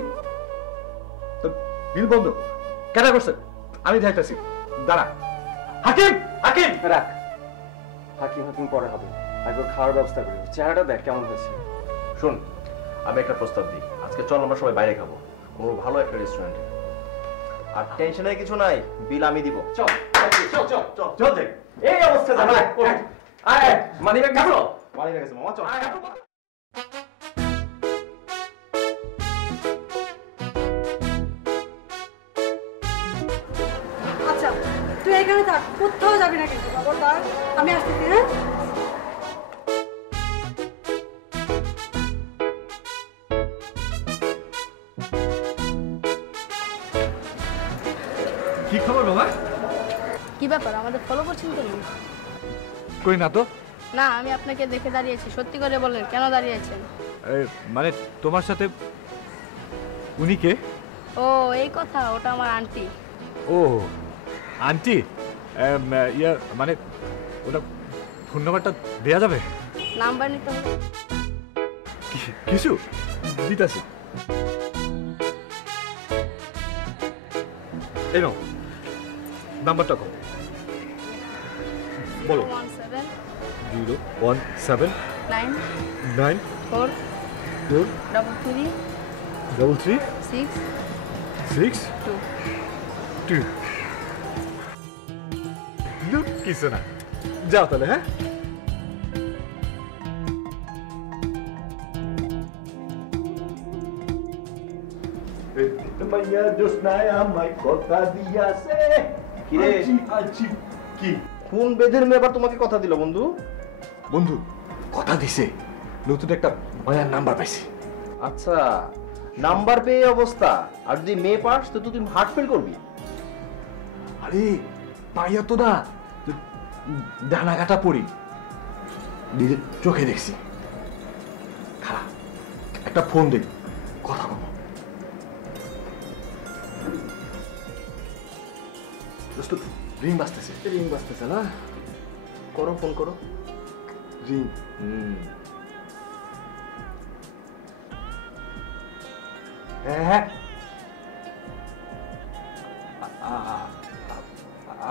বিল বন্ধ কেন করছে? আমি দেখতেছি, দাঁড়া। হাকিম, হাকিম রাখ, হাকিম পরে হবে। একবার খাওয়ার ব্যবস্থা করি, চেহারাটা দেখ কেমন হয়েছে। শোন, আমি একটা প্রস্তাব দিই, আজকে চল আমরা সবাই বাইরে খাবো, কোনো ভালো একটা রেস্টুরেন্টে। আর টেনশনের কিছু নাই, বিল আমি দিব। চল চল চল চল চল দেখ এই অবস্থা জানা। আয় মানিব্যাগ গেল, মানিব্যাগ গেছে মামা, চল। আচ্ছা তুই এখানে থাক, কোথাও যাবি না কিন্তু খবরদার। আমি আসতেছি, হ্যাঁ? কি খবর বাবা? কি ব্যাপার, আমাদের ফলো করছেন কেন? কই না তো। না, আমি আপনাকে দেখে দাঁড়িয়েছি। সত্যি করে বলেন, কেন দাঁড়িয়েছেন? মানে তোমার সাথে উনি কে? ও এই কথা, ওটা আমার আন্টি। ও আন্টি, ইয়া মানে ওটা ফোন নাম্বারটা দেয়া যাবে? নাম্বার নিতে হবে। কিছু দিতাছি। এই নাও নাম্বারটা কো বলো। 017 9 9 4 4 3 3 6 6 2 2 কিছু না, যাও তাহলে। হ্যাঁ মাইয়া জোসনায় আমায় কথা দিয়াছে। কি রে কি কোন বেদের মেয়ে আবার তোমাকে কথা দিল বন্ধু? বন্ধু কথা দিছে, নতুন একটা মায়ার নাম্বার পাইছি। আচ্ছা, নাম্বার পেয়ে অবস্থা। আর যদি মেয়ে পাস তো তুমি হার্ট ফেল করবি। আরে পাইয়া তো না, ডানা কাটা পড়ি নিজের চোখে দেখছি। খারাপ একটা ফোন দেখ, কথা বলবো। রিং বাজতেছে। রিং বাজতেছে না? করো, ফোন করো। রিং। হ্যাঁ,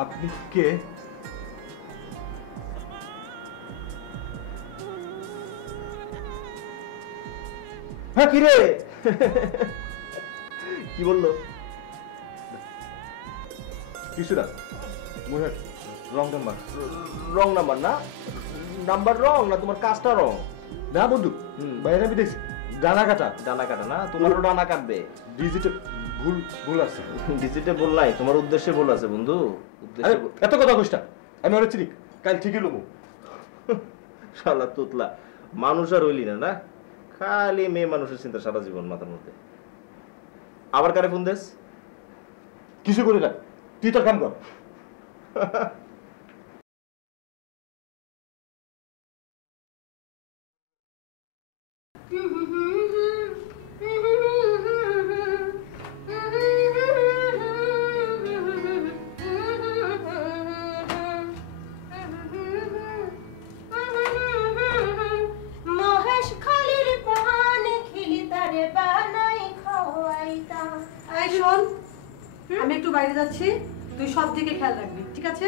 আপনি কে? হ্যাঁ কি রে? কি বললো? কিছু না, মনে হয় রং নাম্বার। রং নাম্বার না? নাম্বার রং না, তোমার কাজটা রং। না বন্ধু, বাইরে আমি দেখছি ডানা কাটা। ডানা কাটা না? তোমারও ডানা কাটবে। ডিজিটে ভুল আছে। ডিজিটে ভুল নাই, তোমার উদ্দেশ্যে ভুল আছে বন্ধু। এত কথা কইস না, আমি ওরা চিনি, কাল ঠিকই লবো। শালা তুতলা মানুষ আর হইলি না, না খালি মেয়ে মানুষের চিন্তা সারা জীবন মাথার মধ্যে। আবার কারে ফোন দেস? কিছু করে না, তুই তোর কাম কর। আমি একটু বাইরে যাচ্ছি, তুই সব দিকে খেয়াল রাখবি, ঠিক আছে?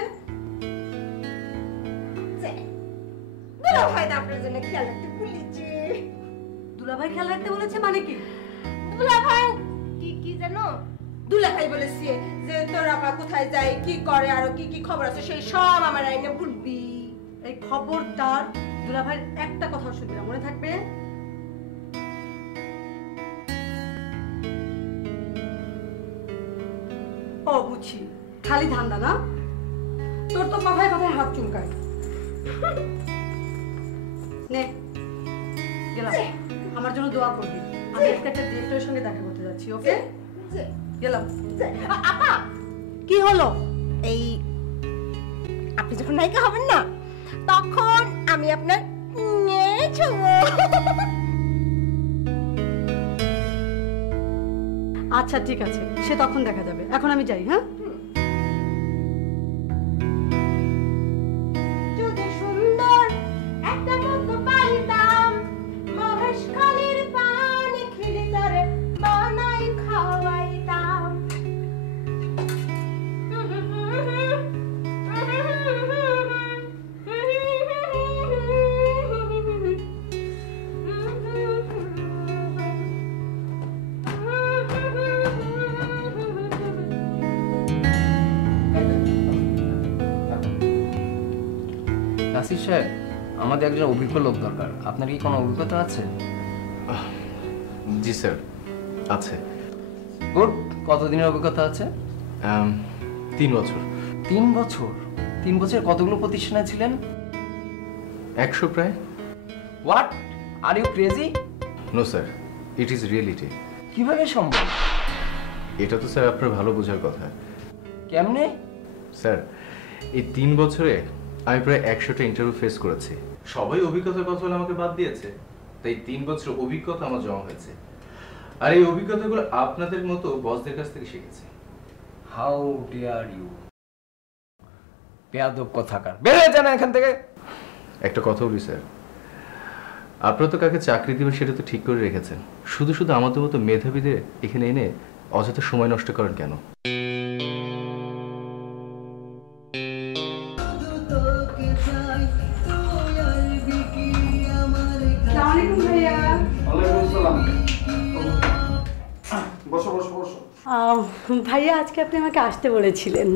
দুলাভাই আপনার জন্য খেয়াল রাখতে বলেছে। দুলাভাই খেয়াল রাখতে বলেছে মানে কি? দুলাভাই কি জানো? দুলাভাই বলেছে যে তোর আমরা কোথায় যাই, কি করে, আর কি কি খবর আছে সেই সব আমার আইনে বলবি। এই খবরদার দুলাভাইয়ের একটা কথা শুনবি না, মনে থাকবে? ও বুঝছি, খালি ধান্দা না? তোর তো কথায় কথায় হাত চুলকায়। নে গেলাম, আমার জন্য দোয়া করবি। আমি একটা ডিরেক্টরের সঙ্গে দেখা করতে যাচ্ছি, ওকে? গেলাম। আপা কি হলো? এই আপনি যখন নায়িকা হবেন না, তখন আমি আপনার মেয়ে ছবো। আচ্ছা ঠিক আছে, সে তখন দেখা যাবে। এখন আমি যাই। হ্যাঁ, যদি সুন্দর একটা মতো পাইতাম, মহেশখালীর পানি খিলি তারে বানাই খাওয়াইতাম। নাসির সাহেব, আমাদের একজন অভিজ্ঞ লোক দরকার। আপনার কি কোনো অভিজ্ঞতা আছে? জি স্যার, আছে। গুড। কতদিনের অভিজ্ঞতা আছে? 3 বছর। 3 বছর? 3 বছর কতগুলো প্রতিষ্ঠানে ছিলেন? 100 প্রায়। What, are you crazy? No sir, it is reality. কিভাবে সম্ভব? এটা তো স্যার আপনার ভালো বোঝার কথা। কেমনে? স্যার, এই 3 বছরে আমি প্রায় 100টা ইন্টারভিউ ফেস করেছি। সবাই অভিজ্ঞতার কথা বলে আমাকে বাদ দিয়েছে, তাই 3 বছর অভিজ্ঞতা আমার জমা হয়েছে। আর এই অভিজ্ঞতাগুলো আপনাদের মতো বসদের কাছ থেকে শিখেছি। হাউ ডিয়ার ইউ, বেয়াদব কথাকার, বের হয়ে যান এখান থেকে। একটা কথা বলি স্যার, আপনারা তো কাকে চাকরি দিবেন সেটা তো ঠিক করে রেখেছেন, শুধু শুধু আমাদের মতো মেধাবীদের এখানে এনে অযথা সময় নষ্ট করেন কেন? ভাইয়া, আজকে আপনি আমাকে আসতে বলেছিলেন।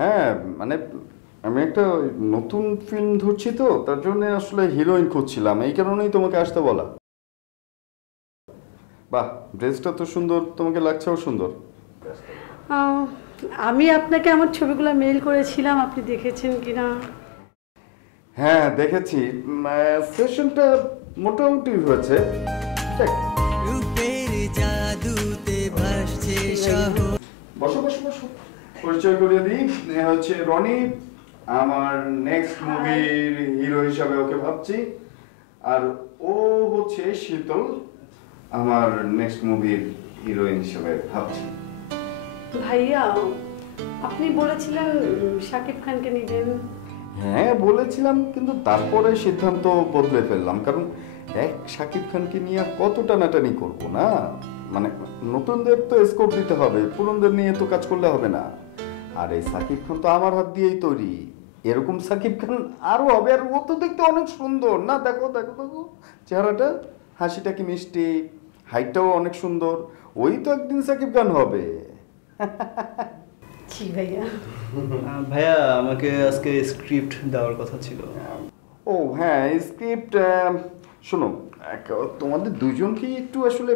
হ্যাঁ, মানে আমি একটা নতুন ফিল্ম ধরছি তো, তার জন্য আসলে হিরোইন খুঁজছিলাম, এই কারণেই তোমাকে আসতে বলা। বাহ, ড্রেসটা তো সুন্দর, তোমাকে লাগছেও সুন্দর। আমি আপনাকে আমার ছবিগুলো মেইল করেছিলাম, আপনি দেখেছেন কিনা? হ্যাঁ দেখেছি, সেশনটা মোটামুটি হয়েছে। বসো বসো বসো, পরিচয় করিয়ে দিই, হচ্ছে রনি, আমার নেক্সট মুভির হিরো হিসাবে ওকে ভাবছি। আর ও হচ্ছে শীতল, আমার নেক্সট মুভির হিরোইন হিসেবে ভাবছি। ভাইয়া, আপনি বলেছিলেন শাকিব খানকে নেবেন। হ্যাঁ বলেছিলাম, কিন্তু তারপরে সিদ্ধান্ত বদলে ফেললাম, কারণ এক শাকিব খানকে নিয়ে কত টানাটানি করব না, মানে নতুনদের তো স্কোপ দিতে হবে, পুরনদের নিয়ে তো কাজ করলে হবে না। আর এই শাকিব খান তো আমার হাত দিয়েই তৈরি, এরকম শাকিব খান আরো হবে। আর ও তো দেখতে অনেক সুন্দর না, দেখো দেখো দেখো চেহারাটা, হাসিটা কি মিষ্টি, হাইটটাও অনেক সুন্দর, ওই তো একদিন শাকিব খান হবে। জি ভাইয়া। ভাইয়া, আমাকে আজকে স্ক্রিপ্ট দেওয়ার কথা ছিল। ও হ্যাঁ, স্ক্রিপ্ট শোনো, তোমাদের দুজনকেই একটু আসলে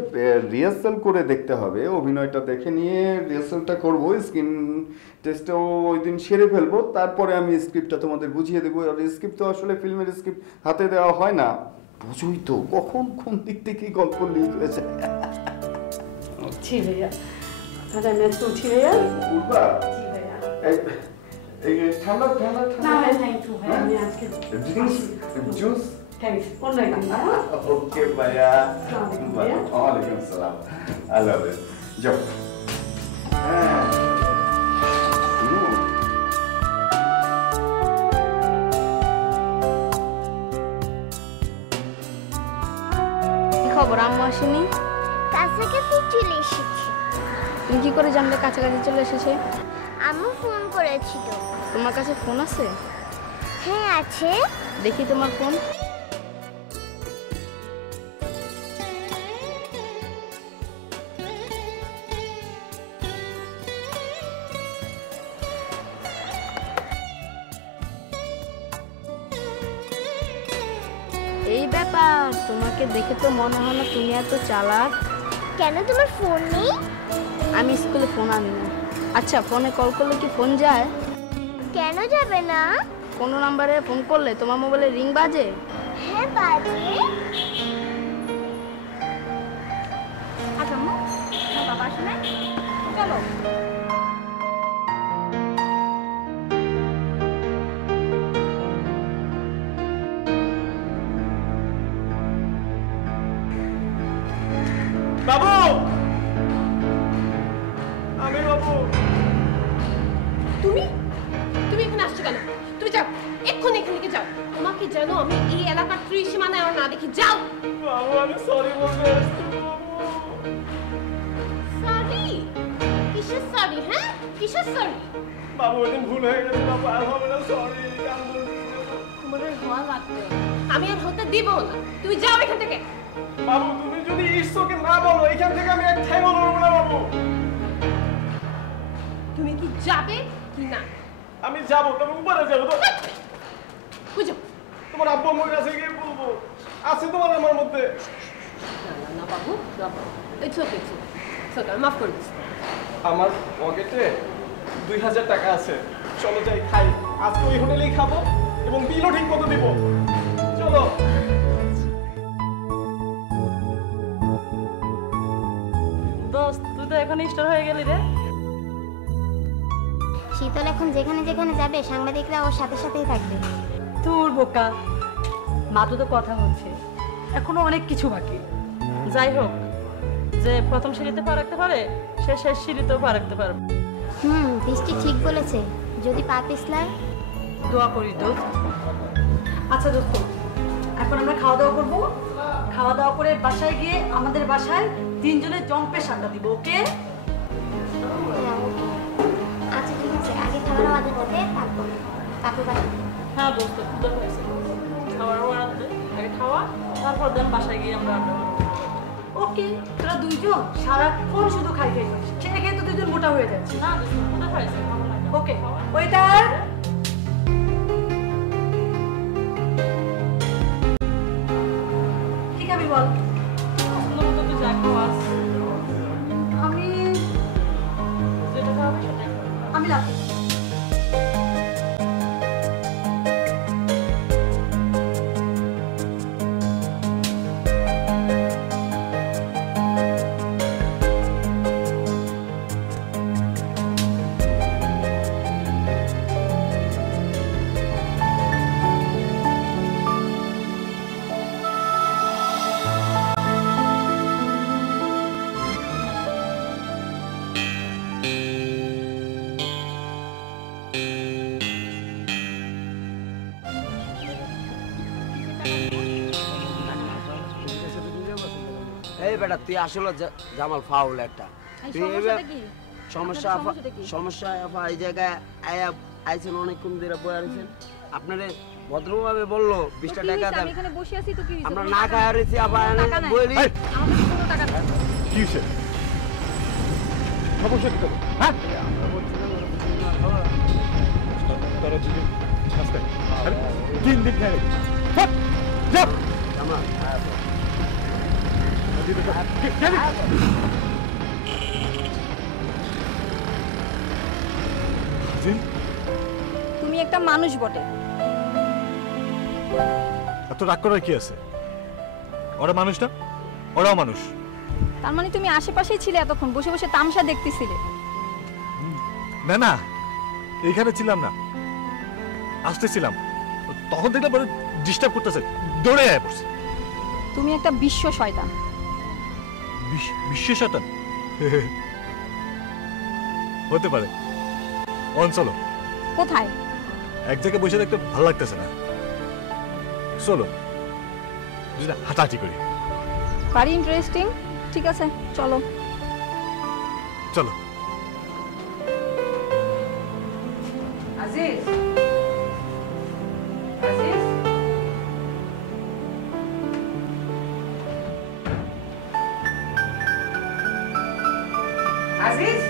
রিহার্সাল করে দেখতে হবে, অভিনয়টা দেখে নিয়ে রিহার্সালটা করবো, স্ক্রিন টেস্টও ওই দিন সেরে ফেলবো, তারপরে আমি স্ক্রিপ্টটা তোমাদের বুঝিয়ে দেবো। আর স্ক্রিপ্ট তো আসলে ফিল্মের স্ক্রিপ্ট হাতে দেওয়া হয় না, বুঝোই তো কখন কোন দিক থেকে গল্প লিক হয়েছে। জি ভাইয়া, তাহলে আমি আজকে উঠি ভাইয়া। উঠবা? জি ভাইয়া। এই ঠান্ডা ঠান্ডা না ভাই, থ্যাংক ইউ ভাইয়া, আমি আজকে জুস। থ্যাংকস, অন্য একদিন ভাইয়া। ওকে ভাইয়া। ভাইয়া। ওয়ালাইকুম আসসালাম, আই লাভ ইউ। যাও। কি খবর, আম্মু আসেনি? কাছাকাছি চলে এসেছি। তুমি কি করে জানলে কাছাকাছি চলে এসেছে? আম্মু ফোন করেছিল। তোমার কাছে ফোন আছে? হ্যাঁ আছে। দেখি তোমার ফোন। এই ব্যাপার, তোমাকে দেখে তো মনে হয় না তুমি এত চালাক। কেন, তোমার ফোন নেই? আমি স্কুলে ফোন আনি না। আচ্ছা, ফোনে কল করলে কি ফোন যায়? কেন যাবে না? কোনো নাম্বারে ফোন করলে তোমার মোবাইলে রিং বাজে? হ্যাঁ বাজে। আচ্ছা আম্মু, বাবা আসে না, চলো। বাবু, আমি বাবু। তুমি তুমি এখানে আসছো কেন? তুমি যাও, এক্ষুনি এখান থেকে যাও। তোমাকে জানো আমি এই এলাকার ত্রিসীমানায় আর না দেখি। যাও বাবু, আমি সরি বলতে আসছি। সরি? কিসের সরি? হ্যাঁ, কিসের সরি? বাবু, ওইদিন ভুল হয়ে গেছে বাবু, আর হবে না, সরি। তোমার হওয়া লাগবে, আমি আর হতে দিব না। তুমি যাও এখান থেকে। বাবু, তুমি যদি ঈশ্বরকে না বলো, এখান থেকে আমি এক ঠ্যাঙও নড়বো না বাবু। তুমি কি যাবে কি না? আমি যাবো, তবে উপরে যাবো তো। বুঝো, তোমার আব্বু আমার কাছে গিয়ে বলবো, আছে তোমার আমার মধ্যে। না না না বাবু, ইটস ওকে, ইটস ওকে, মাফ করে দিচ্ছি। আমার পকেটে 2000 টাকা আছে, চলো যাই খাই। আজকে ওই হোটেলেই খাবো এবং বিলও ঠিক মতো দেবো। চলো। দোস্ত তুই তো এখন স্টার হয়ে গেলি রে। শীতল এখন যেখানে যেখানে যাবে সাংবাদিকরা ওর সাথে সাথেই থাকবে। তোর বোকা, মাত্র তো কথা হচ্ছে, এখনো অনেক কিছু বাকি। যাই হোক, যে প্রথম সিঁড়িতে পা রাখতে পারে সে শেষ সিঁড়িতেও পা রাখতে পারবে। বৃষ্টি ঠিক বলেছে, যদি পা পিছলায়। দোয়া করি দোস্ত। আচ্ছা দোস্ত, এখন আমরা খাওয়া দাওয়া করবো। খাওয়া দাওয়া করে বাসায় গিয়ে আমাদের বাসায় তিনজনের জম্পেশ আড্ডা দিব, ওকে? আচ্ছা ঠিক আছে, আগে খাবার অর্ডার করতে তারপর কাকুর বাসা। হ্যাঁ দোস্ত, ক্ষুধা হয়েছে, খাবার অর্ডার দে, আগে খাওয়া, তারপর দেন বাসায় গিয়ে আমরা আড্ডা করবো। ওকে, তোরা দুইজন সারাক্ষণ শুধু খাই খাই করিস, খেয়ে খেয়ে তো দুইজন মোটা হয়ে যাচ্ছে। না দোস্ত, ক্ষুধা হয়েছে, ভালো লাগে। ওকে, ওয়েটার। ঠিক আমি বল। সুন্দর মতো তুই যা খাওয়াস। আমি যেটা খাওয়াবে সেটাই খাবো। আমি লাভ। এই বেটা তুই আসলে জামাল ফাউল একটা। তুই সমস্যা এই জায়গায় আইছেন অনেকক্ষণ ধরে বয়ে আছেন। আপনারে ভদ্রভাবে বললো 20টা টাকা দেন, আমরা না খাওয়া রয়েছি আবার বলি কি হয়েছে? সমস্যা কি তোর? হ্যাঁ তোরা যদি তিন দিন খেয়ে তুমি একটা মানুষ বটে। এত রাগ করার কি আছে? ওরা মানুষ না, ওরাও মানুষ। তার মানে তুমি আশেপাশেই ছিলে এতক্ষণ, বসে বসে তামসা দেখতেছিলে? না না, এইখানে ছিলাম না, আসতেছিলাম, তখন দেখলাম বড় ডিস্টার্ব করতেছে, দৌড়ে আয় পড়ছে। তুমি একটা বিশ্ব শয়তান। বিশ্ব শয়তান হতে পারে। চলো। কোথায়? এক জায়গায় বসে দেখতে ভালো লাগতেছে না, চলো হাঁটাহাঁটি করি। Very interesting. ঠিক আছে, চলো চলো। আজিজ, আজিজ, আজিজ,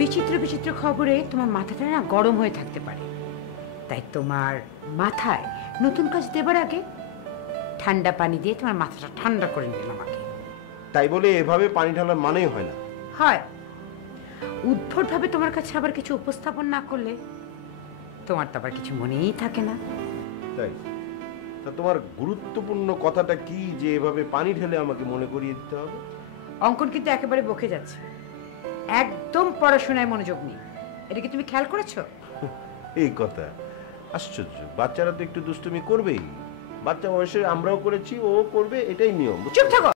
বিচিত্র বিচিত্র খবরে তোমার মাথাটা না গরম হয়ে থাকতে পারে, তাই তোমার মাথায় নতুন কাজ দেবার আগে ঠান্ডা পানি দিয়ে তোমার মাথাটা ঠান্ডা করে নিলাম আগে। তাই বলে এভাবে পানি ঢালার মানেই হয় না। হয়, উদ্ভটভাবে তোমার কাছে আবার কিছু উপস্থাপন না করলে তোমার তো আবার কিছু মনেই থাকে না। তাই তা তোমার গুরুত্বপূর্ণ কথাটা কি যে এভাবে পানি ঢেলে আমাকে মনে করিয়ে দিতে হবে? অঙ্কন কিন্তু একেবারে বকে যাচ্ছে, একদম পড়াশোনায় মনোযোগ নেই। এটা কি তুমি খেয়াল করেছো? এই কথা আশ্চর্য, বাচ্চারা তো একটু দুষ্টুমি করবেই, বাচ্চা বয়সে আমরাও করেছি, ও করবে, এটাই নিয়ম। চুপ থাকো।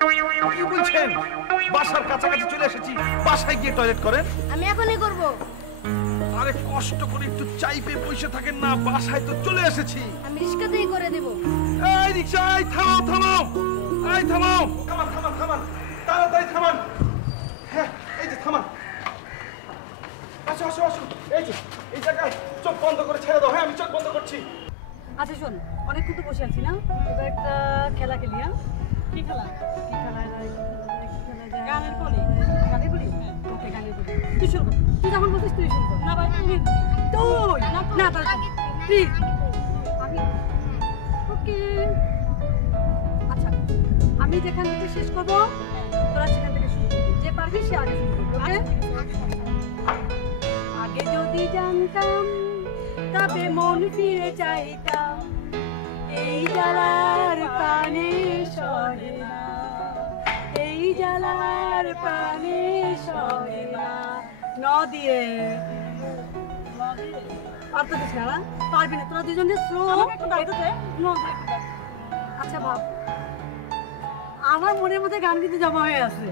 কি বলছেন? বাসার কাছাকাছি চলে এসেছি, বাসায় গিয়ে টয়লেট করেন? আমি এখনই করব। আরে কষ্ট করে একটু চাইপে বসে থাকেন না, বাসায় তো চলে এসেছি। আমি রিস্কাতেই করে দেব। এই রিকশা, এই থামাও থামাও, এই থামাও, থামান থামান থামান, তাড়াতাড়ি থামান। হ্যাঁ এই যে থামান। আসো আসো আসো, এই যে এই জায়গায় চোখ বন্ধ করে ছেড়ে দাও। হ্যাঁ আমি চোখ বন্ধ করছি। আচ্ছা শোন, অনেকক্ষণ তো বসে আছি না, এবার একটা খেলা খেলি। হ্যাঁ কি খেলা? কি খেলা? গানের কলি। গানের কলি? ওকে গানের কলি। তুই শুরু কর। তুই যখন বলছিস তুই শুরু কর। না ভাই তুমি। তুই না তোর প্লিজ। আমি ওকে। আচ্ছা আমি যেখান থেকে শেষ করব তোরা সেখান থেকে শুরু করবি। যে পারবি সে আগে শুরু করবি। ওকে? আগে যদি জানতাম তবে মন ফিরে চাইতাম, এই জ্বালার পানে সহে না, এই জ্বালার পানে সহে না। নদিয়ে পারতো তো ছাড়া পারবি না, তোরা দুজন স্লো। আচ্ছা ভাব, আমার মনের মধ্যে গান কিন্তু জমা হয়ে আছে।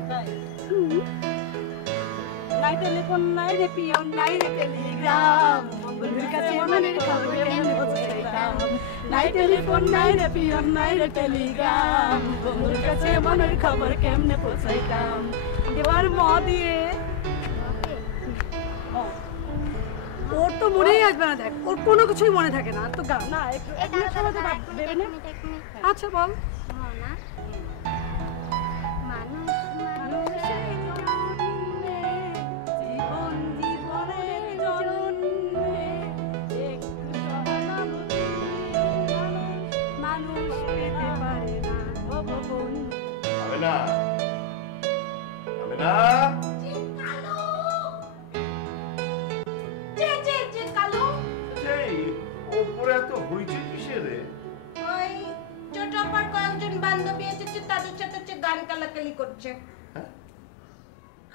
নাই টেলিফোন নাই রে পিয়ন নাই রে টেলিগ্রাম, বন্ধুর কাছে মনের খবর কেমনে পৌঁছাইতাম। নাই টেলিফোন নাই রে পিয়ন নাই রে টেলিগ্রাম, বন্ধুর কাছে মনের খবর কেমনে পৌঁছাইতাম। এবার ম দিয়ে ওর তো মনেই আসবে না। দেখ ওর কোনো কিছুই মনে থাকে না। তো গান না একটু এক মিনিট সময় তো দেবে না। আচ্ছা বল।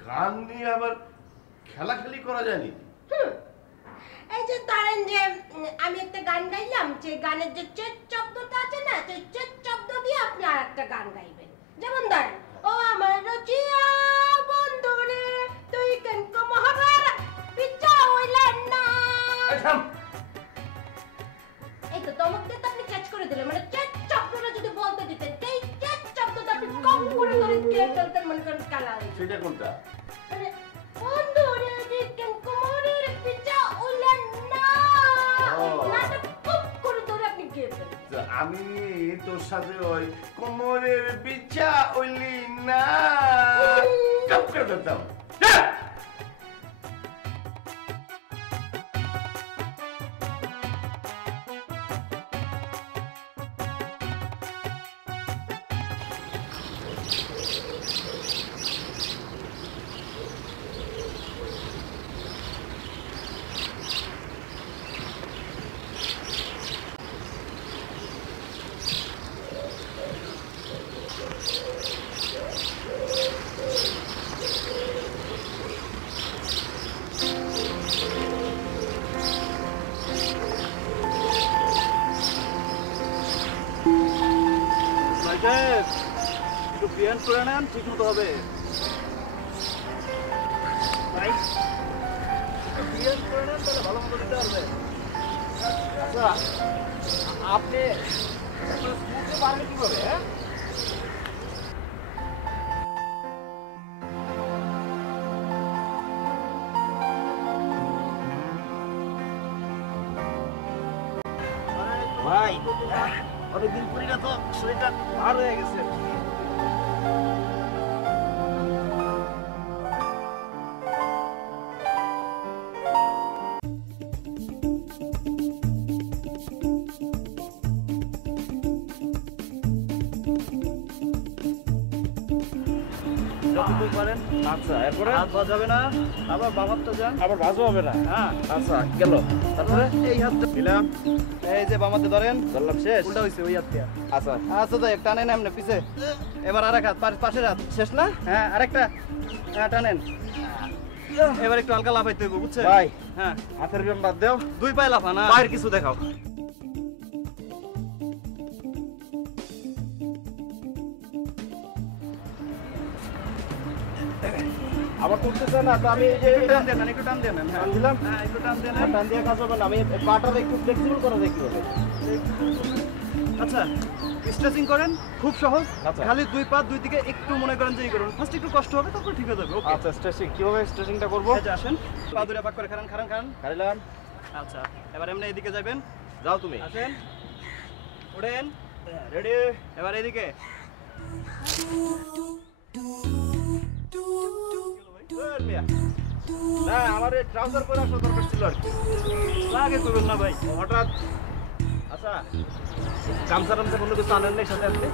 গান নিয়ে আবার খেলাখেলি করা যায়নি? এই যে ধরেন যে আমি একটা গান গাইলাম, যে গানের যে চেত শব্দটা আছে না, সেই চেত শব্দ দিয়ে আপনি আর একটা গান গাইবেন। যেমন ধরেন, ও আমার রচিয়া বন্ধুরে তুই কেন কমহারা পিছা হইলেন না। এই তো তমকতে তো আপনি চেঞ্জ করে দিলেন, মানে চেত শব্দটা যদি বলতে দিতেন, এই চেত শব্দটা আপনি কম করে ধরে কে ফেলতেন মনে করেন কালা। সেটা কোনটা? মানে বন্ধুরে তুই কেন কমহারা পিছা হইলেন না, নাটা কম করে ধরে আপনি কে ফেলতেন। আমি তোর সাথে ওই কোমরের বিছা হইলি না কাপ করে দিতাম। একটু ক্লিয়ার করে নেন, ঠিক মতো হবে। ক্লিয়ার করে নেন, তাহলে ভালো মতো দিতে পারবে। আচ্ছা আপনি স্মুথে পারবেন কিভাবে? হ্যাঁ ভাই, অনেকদিন করি না তো, শরীরটা ভার হয়ে গেছে। যতটুকু পারেন। আচ্ছা এরপরে হাত বাজাবে না, আবার বামারটা যান, আবার বাজও হবে না। হ্যাঁ আচ্ছা গেল। তারপরে এই হাতটা দিলাম, এই যে বামাতে ধরেন, ধরলাম, শেষ। উল্টা হইছে ওই হাত দিয়ে। আচ্ছা আচ্ছা যাই, টানেন এমনি পিছে। এবার আরেক হাত, পাশের হাত, শেষ না? হ্যাঁ আরেকটা, হ্যাঁ টানেন। এবার একটু হালকা লাফাইতে হইব, বুঝছেন ভাই? হ্যাঁ হাতের ব্যায়াম বাদ দাও, দুই পায়ে লাফা না, পায়ের কিছু দেখাও। আবার করতেছে না তো আমি এই যে একটু টান দেন একটু টান দেন টান দিলাম হ্যাঁ একটু টান দেন টান দিয়ে কাজ হবে না আমি পাটা একটু ফ্লেক্সিবল করা দেখতে হবে আচ্ছা স্ট্রেচিং করেন খুব সহজ আচ্ছা। খালি দুই পা দুই দিকে একটু মনে করেন যে ই করুন ফার্স্ট একটু কষ্ট হবে তারপর ঠিক হয়ে যাবে ওকে আচ্ছা স্ট্রেচিং কিভাবে স্ট্রেচিংটা করব এই যে আসেন পা দুটো পাক করে খারান খারান খারান খাইলাম আচ্ছা এবার এমনি এদিকে যাবেন যাও তুমি আসেন ওঠেন রেডি এবার এদিকে না আমার এই ট্রাউজার পরে আসা দরকার ছিল আর কি লাগে করবেন না ভাই হঠাৎ আচ্ছা গামছা টামছা কোনো কিছু আনেন নাই সাথে আপনি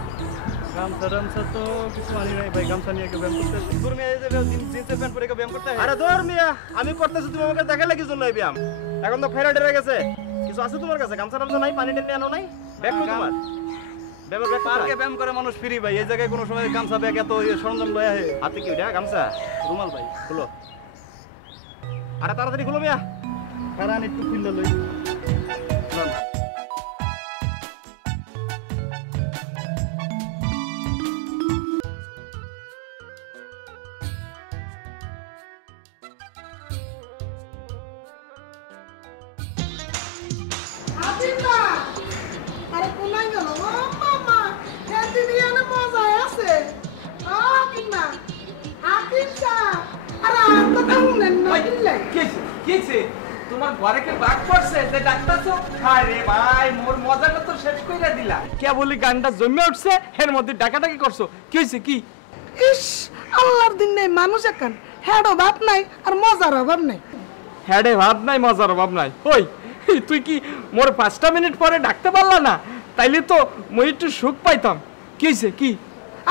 গামছা টামছা তো কিছু আনি নাই ভাই গামছা নিয়ে ব্যায়াম করতে দূর মেয়ে জিন্সের প্যান্ট পরে ব্যায়াম করতে আরে ধর মিয়া আমি করতেছি তুমি আমাকে দেখালে কি জন্য এই ব্যায়াম এখন তো ফেরা ডেরে গেছে কিছু আছে তোমার কাছে গামছা টামছা নাই পানি টেনে আনো নাই ব্যাগ কই তোমার পার্কে ব্যায়াম করে মানুষ ফ্রি ভাই এই জায়গায় কোনো সময় গামছা ব্যাগ এত সরঞ্জাম লয়া হে হাতে কি ওটা গামছা রুমাল ভাই খুলো আরে তাড়াতাড়ি খুলো মিয়া কারণ একটু খুললে লই আরে কোনায় গেল ও মামা হেলদি দিয়ে মজা আছে ও কিনা আকিশা আরে আর তো কামুনেন না দিলে কিছে তোমার ঘরে কি বাঘ পড়ছে যে ডাক্তারছো আরে ভাই মোর মজাটা তো শেষ কইরা দিলা কে বলি গানটা জমে উঠছে এর মধ্যে ডাকাডাকি করছো কি হইছে কি ইস আল্লাহর দিন নেই মানুষ এখন হেডো ভাব নাই আর মজার অভাব নাই হেডে ভাব নাই মজার অভাব নাই ওই তুই কি মোর 5টা মিনিট পরে ডাকতে পারলা না তাইলে তো মই একটু সুখ পাইতাম কি হইছে কি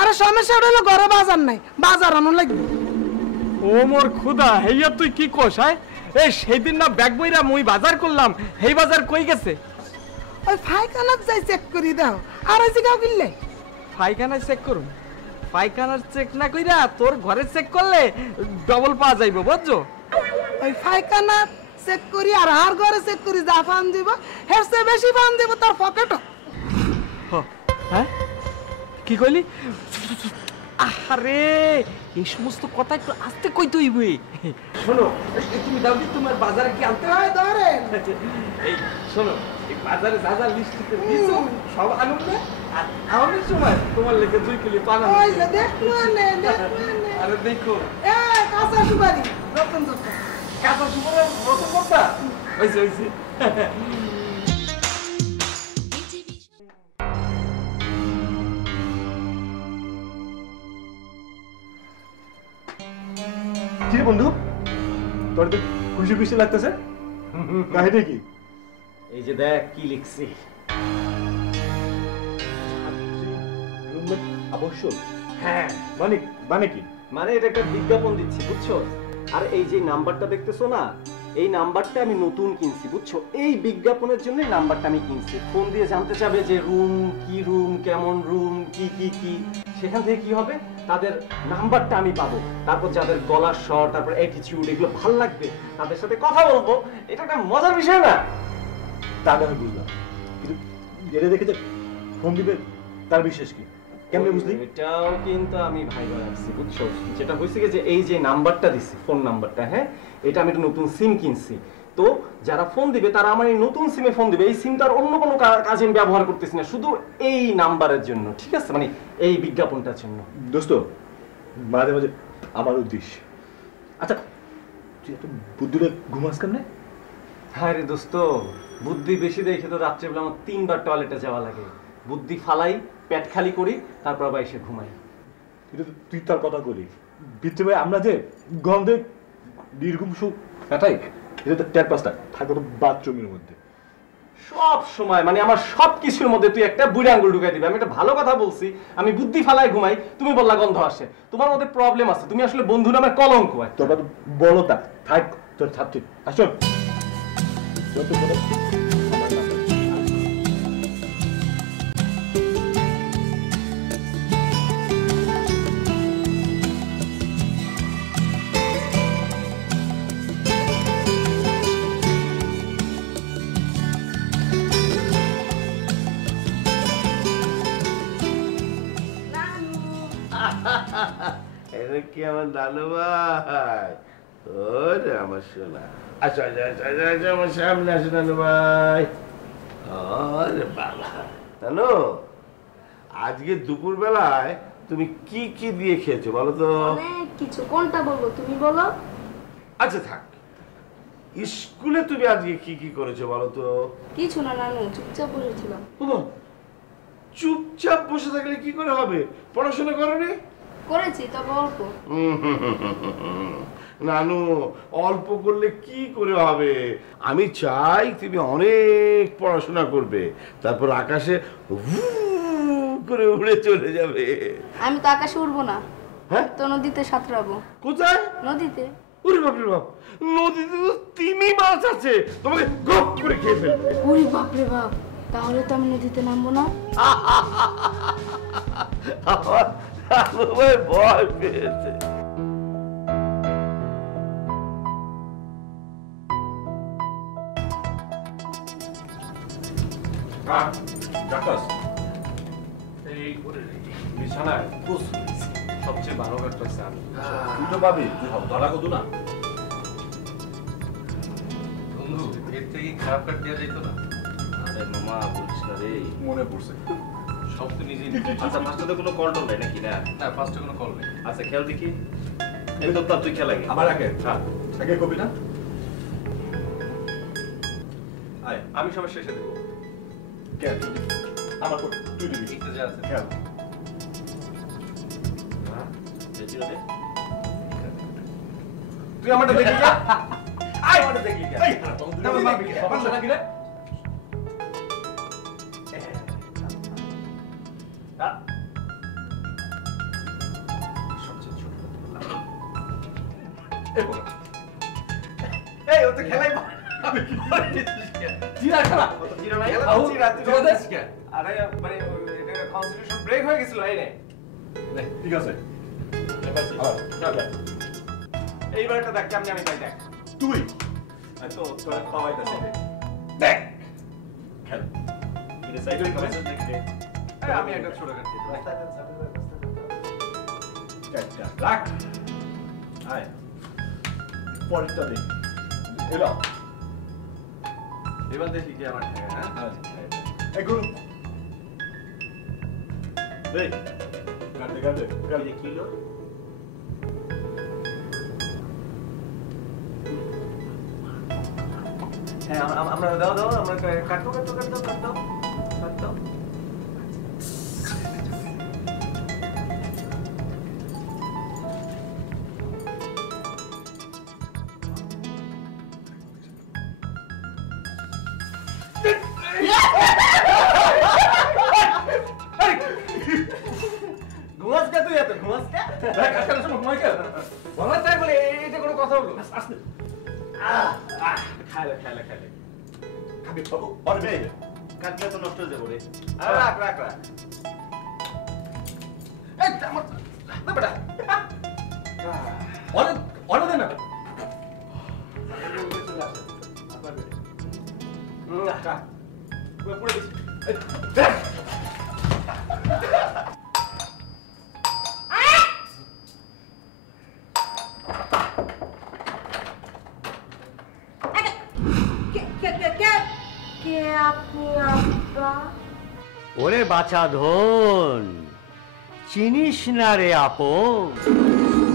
আরে সমস্যা হলো ঘরে বাজার নাই বাজার আনো লাগবে ও মোর খুদা হেইয়া তুই কি কোস হায় এই সেদিন না ব্যাগ বইরা মুই বাজার করলাম হেই বাজার কই গেছে ওই ফাইখানাত যাই চেক করি দাও আর ওই জিগাও কিনলে পায়খানা চেক করুম পায়খানার চেক না কইরা তোর ঘরে চেক করলে ডবল পাওয়া যাইবো বুঝছো ওই ফাইখানা চেক করি আর আর ঘরে চেক করি যা ফান দিব হের চেয়ে বেশি ফান দিব তার পকেটও হ্যাঁ কি কইলি আরে এই সমস্ত কথা একটু আস্তে কইতে হইবে শোনো তুমি দাও দি তোমার বাজারে কি আনতে হয় ধরেন এই শোনো এই বাজারে যা যা লিস্টে দিছো সব আনুন না আর আমাদের সময় তোমার লেগে 2 কিলো পানা ওই যে দেখো নে আরে দেখো এ কাঁচা সুপারি রতন দত্ত কাঁচা সুপারি রতন দত্ত হইছে কি বন্ধু তোর তো খুশি খুশি লাগতেছে কাহিনী কি এই যে দেখ কি লিখছি অবশ্যই হ্যাঁ মানে কি মানে এটা একটা বিজ্ঞাপন দিচ্ছি বুঝছো আর এই যে নাম্বারটা দেখতেছো না এই নাম্বারটা আমি নতুন কিনছি বুঝছো এই বিজ্ঞাপনের জন্য এই নাম্বারটা আমি কিনছি ফোন দিয়ে জানতে চাবে যে রুম কেমন রুম কি সেখান থেকে কি হবে তাদের নাম্বারটা আমি পাবো তারপর যাদের গলার স্বর তারপর অ্যাটিটিউড এগুলো ভালো লাগবে তাদের সাথে কথা বলবো এটা একটা মজার বিষয় না তাহলে আমি বুঝলাম কিন্তু যেটা দেখেছে ফোন দিবে তার বিশেষ কি কেমনে বুঝলি এটাও কিন্তু আমি ভাইবা রাখছি বুঝছো যেটা হয়েছে কি যে এই যে নাম্বারটা দিছি ফোন নাম্বারটা হ্যাঁ এটা আমি একটা নতুন সিম কিনছি তো যারা ফোন দিবে তারা আমার এই নতুন সিমে ফোন দিবে এই সিমটা আর অন্য কোনো কাজে আমি ব্যবহার করতেছি না শুধু এই নাম্বারের জন্য ঠিক আছে মানে এই বিজ্ঞাপনটার জন্য দোস্ত মাঝে মাঝে আমার উদ্দেশ্য আচ্ছা তুই এত বুদ্ধিটা ঘুমাস কেন হ্যাঁ রে দোস্ত বুদ্ধি বেশি দেখে তো রাত্রেবেলা আমার 3বার টয়লেটে যাওয়া লাগে বুদ্ধি ফালাই পেট খালি করি তারপর আবার এসে ঘুমাই তুই তার কথা বলি ভিতরে ভাই আমরা যে গন্ধে নির্ঘুম সুখ এটাই এটা তো 4-5টা থাকে তো বাথরুমের মধ্যে সব সময় মানে আমার সব কিছুর মধ্যে তুই একটা বুড়ি আঙ্গুল ঢুকাই দিবি আমি একটা ভালো কথা বলছি আমি বুদ্ধি ফালায় ঘুমাই তুমি বললা গন্ধ আসে তোমার মধ্যে প্রবলেম আছে তুমি আসলে বন্ধু নামের কলঙ্ক তোর বলো তা থাক তোর ছাত্রী আসো যত বলো কি আমার লালু ভাই? ওরে আমার সোনা, আচ্ছা আচ্ছা আচ্ছা আচ্ছা আমার সামনে আসো লালু ভাই। আরে বাবা, জানো আজকে দুপুর বেলায় তুমি কি কি দিয়ে খেয়েছো বলো তো? অনেক কিছু। কোনটা বলবো তুমি বলো? আচ্ছা থাক, স্কুলে তুমি আজকে কি কি করেছো বলো তো? কিছু না নানু, চুপচাপ বসেছিলাম। চুপচাপ বসে থাকলে কি করে হবে? পড়াশোনা করোনি? করেছি, তবে অল্প। নানু, অল্প করলে কি করে হবে? আমি চাই তুমি অনেক পড়াশোনা করবে, তারপর আকাশে করে উড়ে চলে যাবে। আমি তো আকাশে উড়বো না, তো নদীতে সাঁতরাবো। কোথায়? নদীতে। ওরে বাপরে বাপ, নদীতে তো তিমি মাছ আছে, তোমাকে গপ করে খেয়ে ফেলবে। ওরে বাপরে বাপ, তাহলে তো আমি নদীতে নামবো না। আমার ভয় পেয়েছে। এই বিছানায় সবচেয়ে ভালো একটা স্যার তুই তো পাবি, তুই ধরা কত না বন্ধু, এর থেকে খারাপ কাট দেওয়া যেত না? আরে মামা বলছিস না রে, মনে পড়ছে সব তো নিজেই। আচ্ছা ফার্স্টে কোনো কন্ট্রোল নাই নাকি? না না, ফার্স্টে কোনো কল নেই। আচ্ছা খেয়াল দেখি, এই তো তুই খেয়াল আগে আমার আগে। হ্যাঁ আগে কবি না, আয় আমি সবার শেষে দেবো। কেন আমার তুই দিবি? ঠিক তো যা আছে খেয়াল তুই আমারটা দেখলি যা। আয় আমারটা দেখলি যা। এই তবে মারবি কি? সমস্যা নাকি রে? এই ও তো খেলাই জিরা খেলা। জিরা নাই? জিরা জিরা। আরে মানে এটা কনসেন্ট্রেশন ব্রেক হয়ে গেছিল। এই নে ঠিক আছে। এইবারটা দেখ কেমন আমি পাই। দেখ তুই তো তোর পাওয়াইতাছে। দেখ খেল এটা সাইড করে কমেন্ট দেখতে। আমি একটা ছোট কাট দিই। রাখ আয় পরেরটা দে। এলো এবার দেখি কি আমার থাকে। হ্যাঁ এই গুরু এই কাটে কাটে এই কিলো হ্যাঁ আমরা দাও দাও আমরা কাটো কাটো কাটো কাটো কাটো। ঘুমাস কে তুই? এত ঘুমাস কে? আজকাল সময় ঘুমাই কে? ঘুমাস তাই বলে এইটা কোনো কথা হলো? আসতে খাইলে খাইলে খাইলে খাবি বাবু অরে কাটলে তো নষ্ট হয়ে যাবে রে। রাখ রাখ রাখ। এই আমার না বেটা অরে অরে দে না। পুরো দিছি। ওরে বাছা ধন, চিনিস না রে আপন,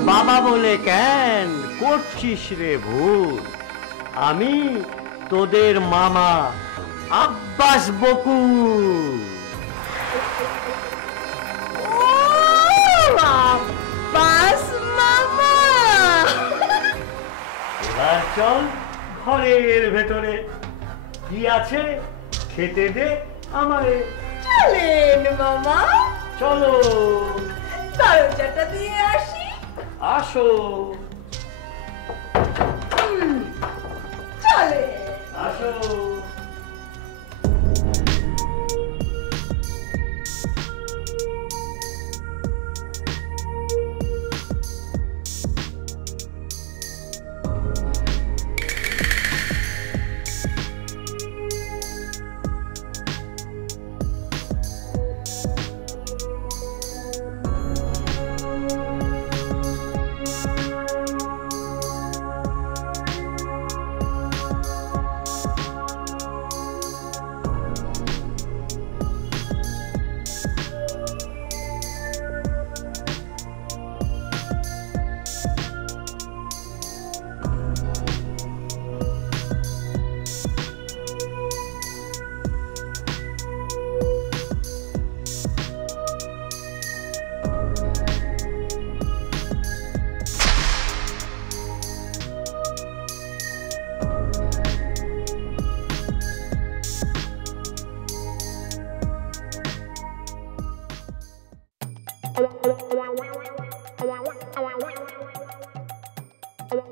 বাবা বলে কেন করছিস রে ভুল। আমি তোদের মামা আব্বাস বকুল। আব্বাস মামা, এবার চল ঘরের ভেতরে, কি আছে খেতে দে আমারে। চলেন মামা, চলো দরজাটা দিয়ে আসি। আসো চলে আসো।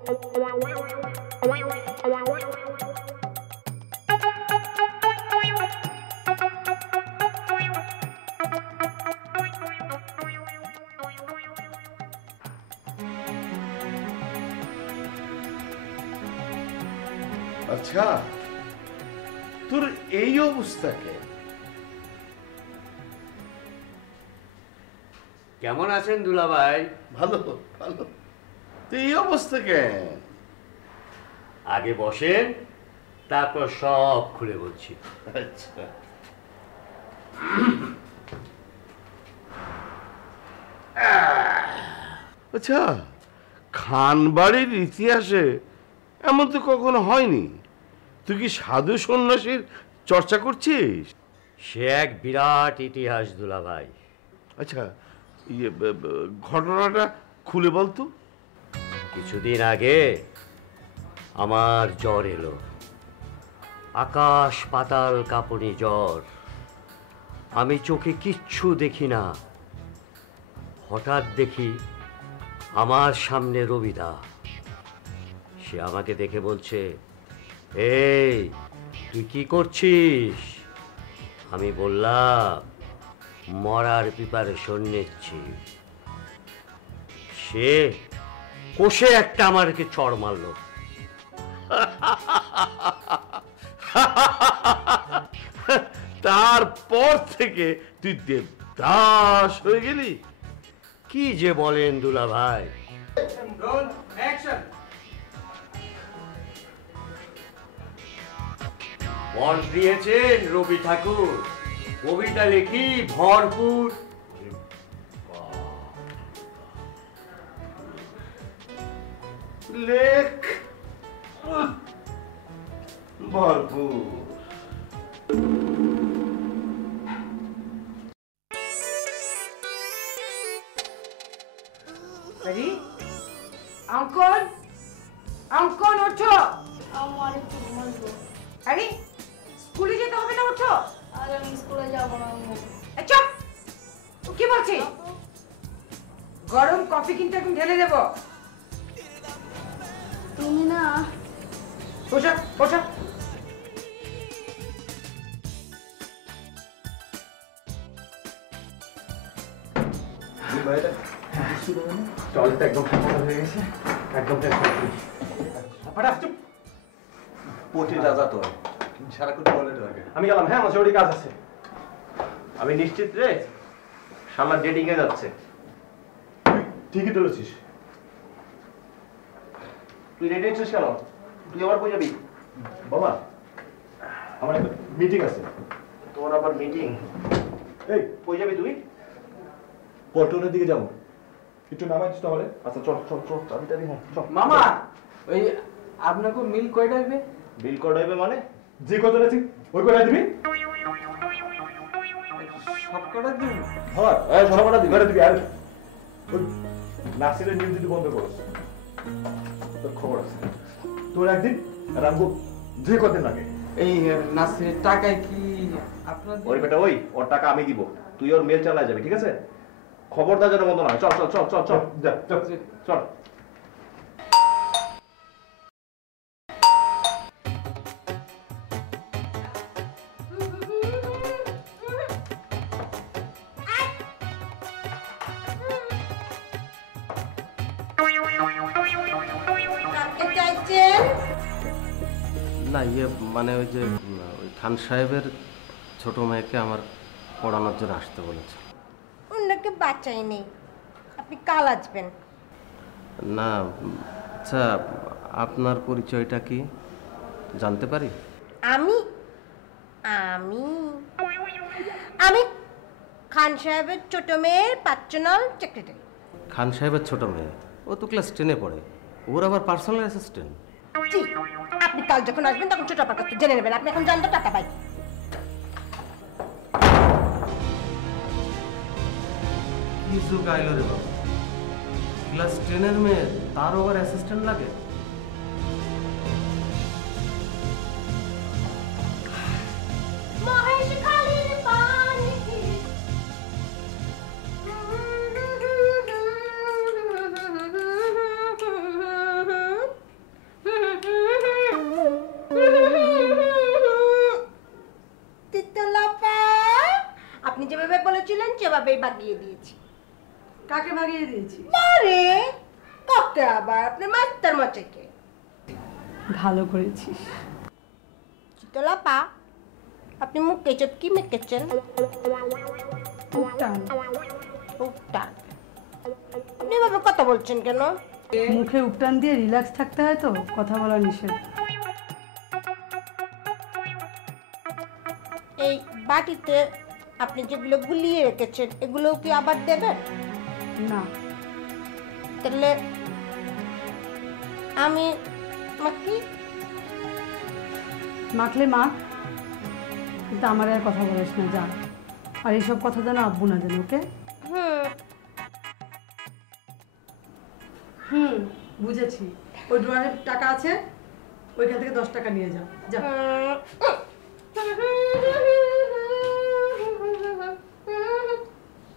আচ্ছা, তোর এই অবস্থা কেমন আছেন দুলাভাই? ভালো ভালো। তো এই অবস্থা কেন? আগে বসেন, তারপর সব খুলে বলছি। আচ্ছা, আচ্ছা, খানবাড়ির ইতিহাসে এমন তো কখনো হয়নি। তুই কি সাধু সন্ন্যাসীর চর্চা করছিস? সে এক বিরাট ইতিহাস দুলাভাই। আচ্ছা, ঘটনাটা খুলে বলতো। কিছুদিন আগে আমার জ্বর এলো, আকাশ পাতাল কাঁপুনি জ্বর। আমি চোখে কিচ্ছু দেখি না। হঠাৎ দেখি আমার সামনে রবিদা। সে আমাকে দেখে বলছে, এই তুই কি করছিস? আমি বললাম, মরার প্রিপারেশন নিচ্ছি। সে কষে একটা আমাকে চড় মারলো। তারপর থেকে তুই দেবদাস হয়ে গেলি? কি যে বলেন দুলা ভাই। বল দিয়েছেন রবি ঠাকুর, কবিতা লিখি ভরপুর। লেখ ভরপুর। আরে অঙ্কন, অঙ্কন ওঠো। আমার একটু ঘুমাবো। আরে স্কুলে যেতে হবে না, ওঠো। আর আমি স্কুলে যাবো না। চুপ, কি বলছি? গরম কফি কিন্তু এখন ঢেলে দেবো। তুমি না। ওঠো ওঠো। টয়লেটটা একদম ঠান্ডা হয়ে গেছে, একদম পটি রাজা তো সারাক্ষণ টয়লেটে লাগে। আমি গেলাম। হ্যাঁ, আমার জরুরি কাজ আছে। আমি নিশ্চিত রে, শালা ডেটিং এ যাচ্ছে। ঠিকই ধরেছিস। তুই রেডি হচ্ছিস কেন? তুই আবার কই যাবি? বাবা, আমার একটা মিটিং আছে। তোর আবার মিটিং? এই কই যাবি তুই? পল্টনের দিকে যাবো। একটু নামাইছিস তো আমারে? আচ্ছা চল চল চল, তাড়াতাড়ি হ্যাঁ চল। মামা, ওই আপনাকে মিল কয়টা হবে? বিল কটাইবে মানে? যে কত আছে ওই কটা দিবি? সব কটা দিবি? হ্যাঁ, এই সব কটা দিবি। দিবি আর ওই নাসিরের নিউজ দিতে বন্ধ করছ। তোর খবর আছে। তোর একদিন আর আমগো যে কত লাগে। এই নাসিরের টাকায় কি আপনার? ওই বেটা ওই, ওর টাকা আমি দিব। তুই ওর মেল চালায় যাবি, ঠিক আছে? খবরদার যেন বন্ধ না হয়। চল চল চল চল চল যা চল চল। না ইয়ে মানে ওই যে ওই খান সাহেবের ছোট মেয়েকে আমার পড়ানোর জন্য আসতে বলেছে। ওনাকে বাঁচাই নেই, আপনি কাল আসবেন। না আচ্ছা, আপনার পরিচয়টা কি জানতে পারি? আমি আমি আমি খান সাহেবের ছোট মেয়ের পার্সোনাল সেক্রেটারি। খান সাহেবের ছোট মেয়ে? ও তো ক্লাস 10-এ পড়ে। ওর আবার পার্সোনাল অ্যাসিস্ট্যান্ট? জি, আপনি কাল যখন আসবেন তখন ছোট আপার কাছ থেকে জেনে নেবেন। আপনি এখন জানতো টাকা পাই। কি যুগ আইলো রে বাবা, ক্লাস 10-এর মেয়ে তার আবার অ্যাসিস্ট্যান্ট লাগে? ভাবেই ভাগিয়ে দিয়েছি। কাকে ভাগিয়ে দিয়েছি? আরে কাকে আবার? আপনার মাস্টার মশাইকে। ভালো করেছিস। চিত্তলাপা, আপনি মুখে চোপ কি মেখেছেন? উপটান। উপটান? আপনি এভাবে কথা বলছেন কেন? মুখে উপটান দিয়ে রিল্যাক্স থাকতে হয় তো, কথা বলা নিষেধ। এই বাটিতে আপনি যেগুলো গুলিয়ে রেখেছেন এগুলো কি আবার দেবেন? না। তাহলে আমি মাখি? মাখলে মাখ, কিন্তু আমার আর কথা বলিস না, যা। আর এইসব কথা যেন আব্বু না জানে, ওকে? বুঝেছি। ওই ড্রয়ারে টাকা আছে, ওইখান থেকে 10 টাকা নিয়ে যাও, যা।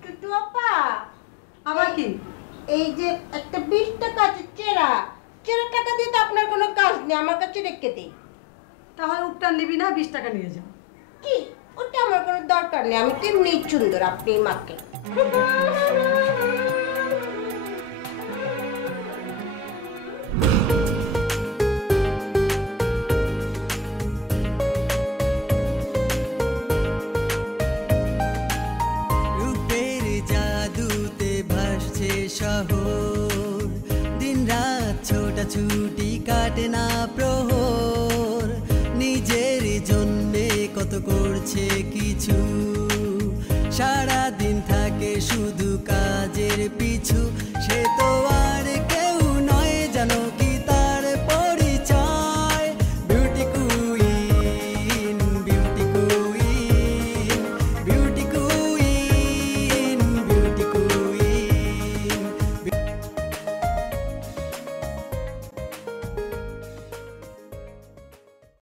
কিন্তু আপা, আবার কি? এই যে একটা 20 টাকা আছে চেরা টাকা দিয়ে তো আপনার কোনো কাজ নেই, আমার কাছে রেখে দিই। তাহলে উপটান নিবি না, 20 টাকা নিয়ে যাও। কি? ওটা আমার কোনো দরকার নেই, আমি তেমনি সুন্দর, আপনি মাকে। রূপের জাদুতে ভাসছে শহর, দিন রাত ছোটাছুটি কাটে না প্রহর, নিজের জন্যে কত করছে কিছু, সারা দিন থাকে শুধু কাজের পিছু, সে তো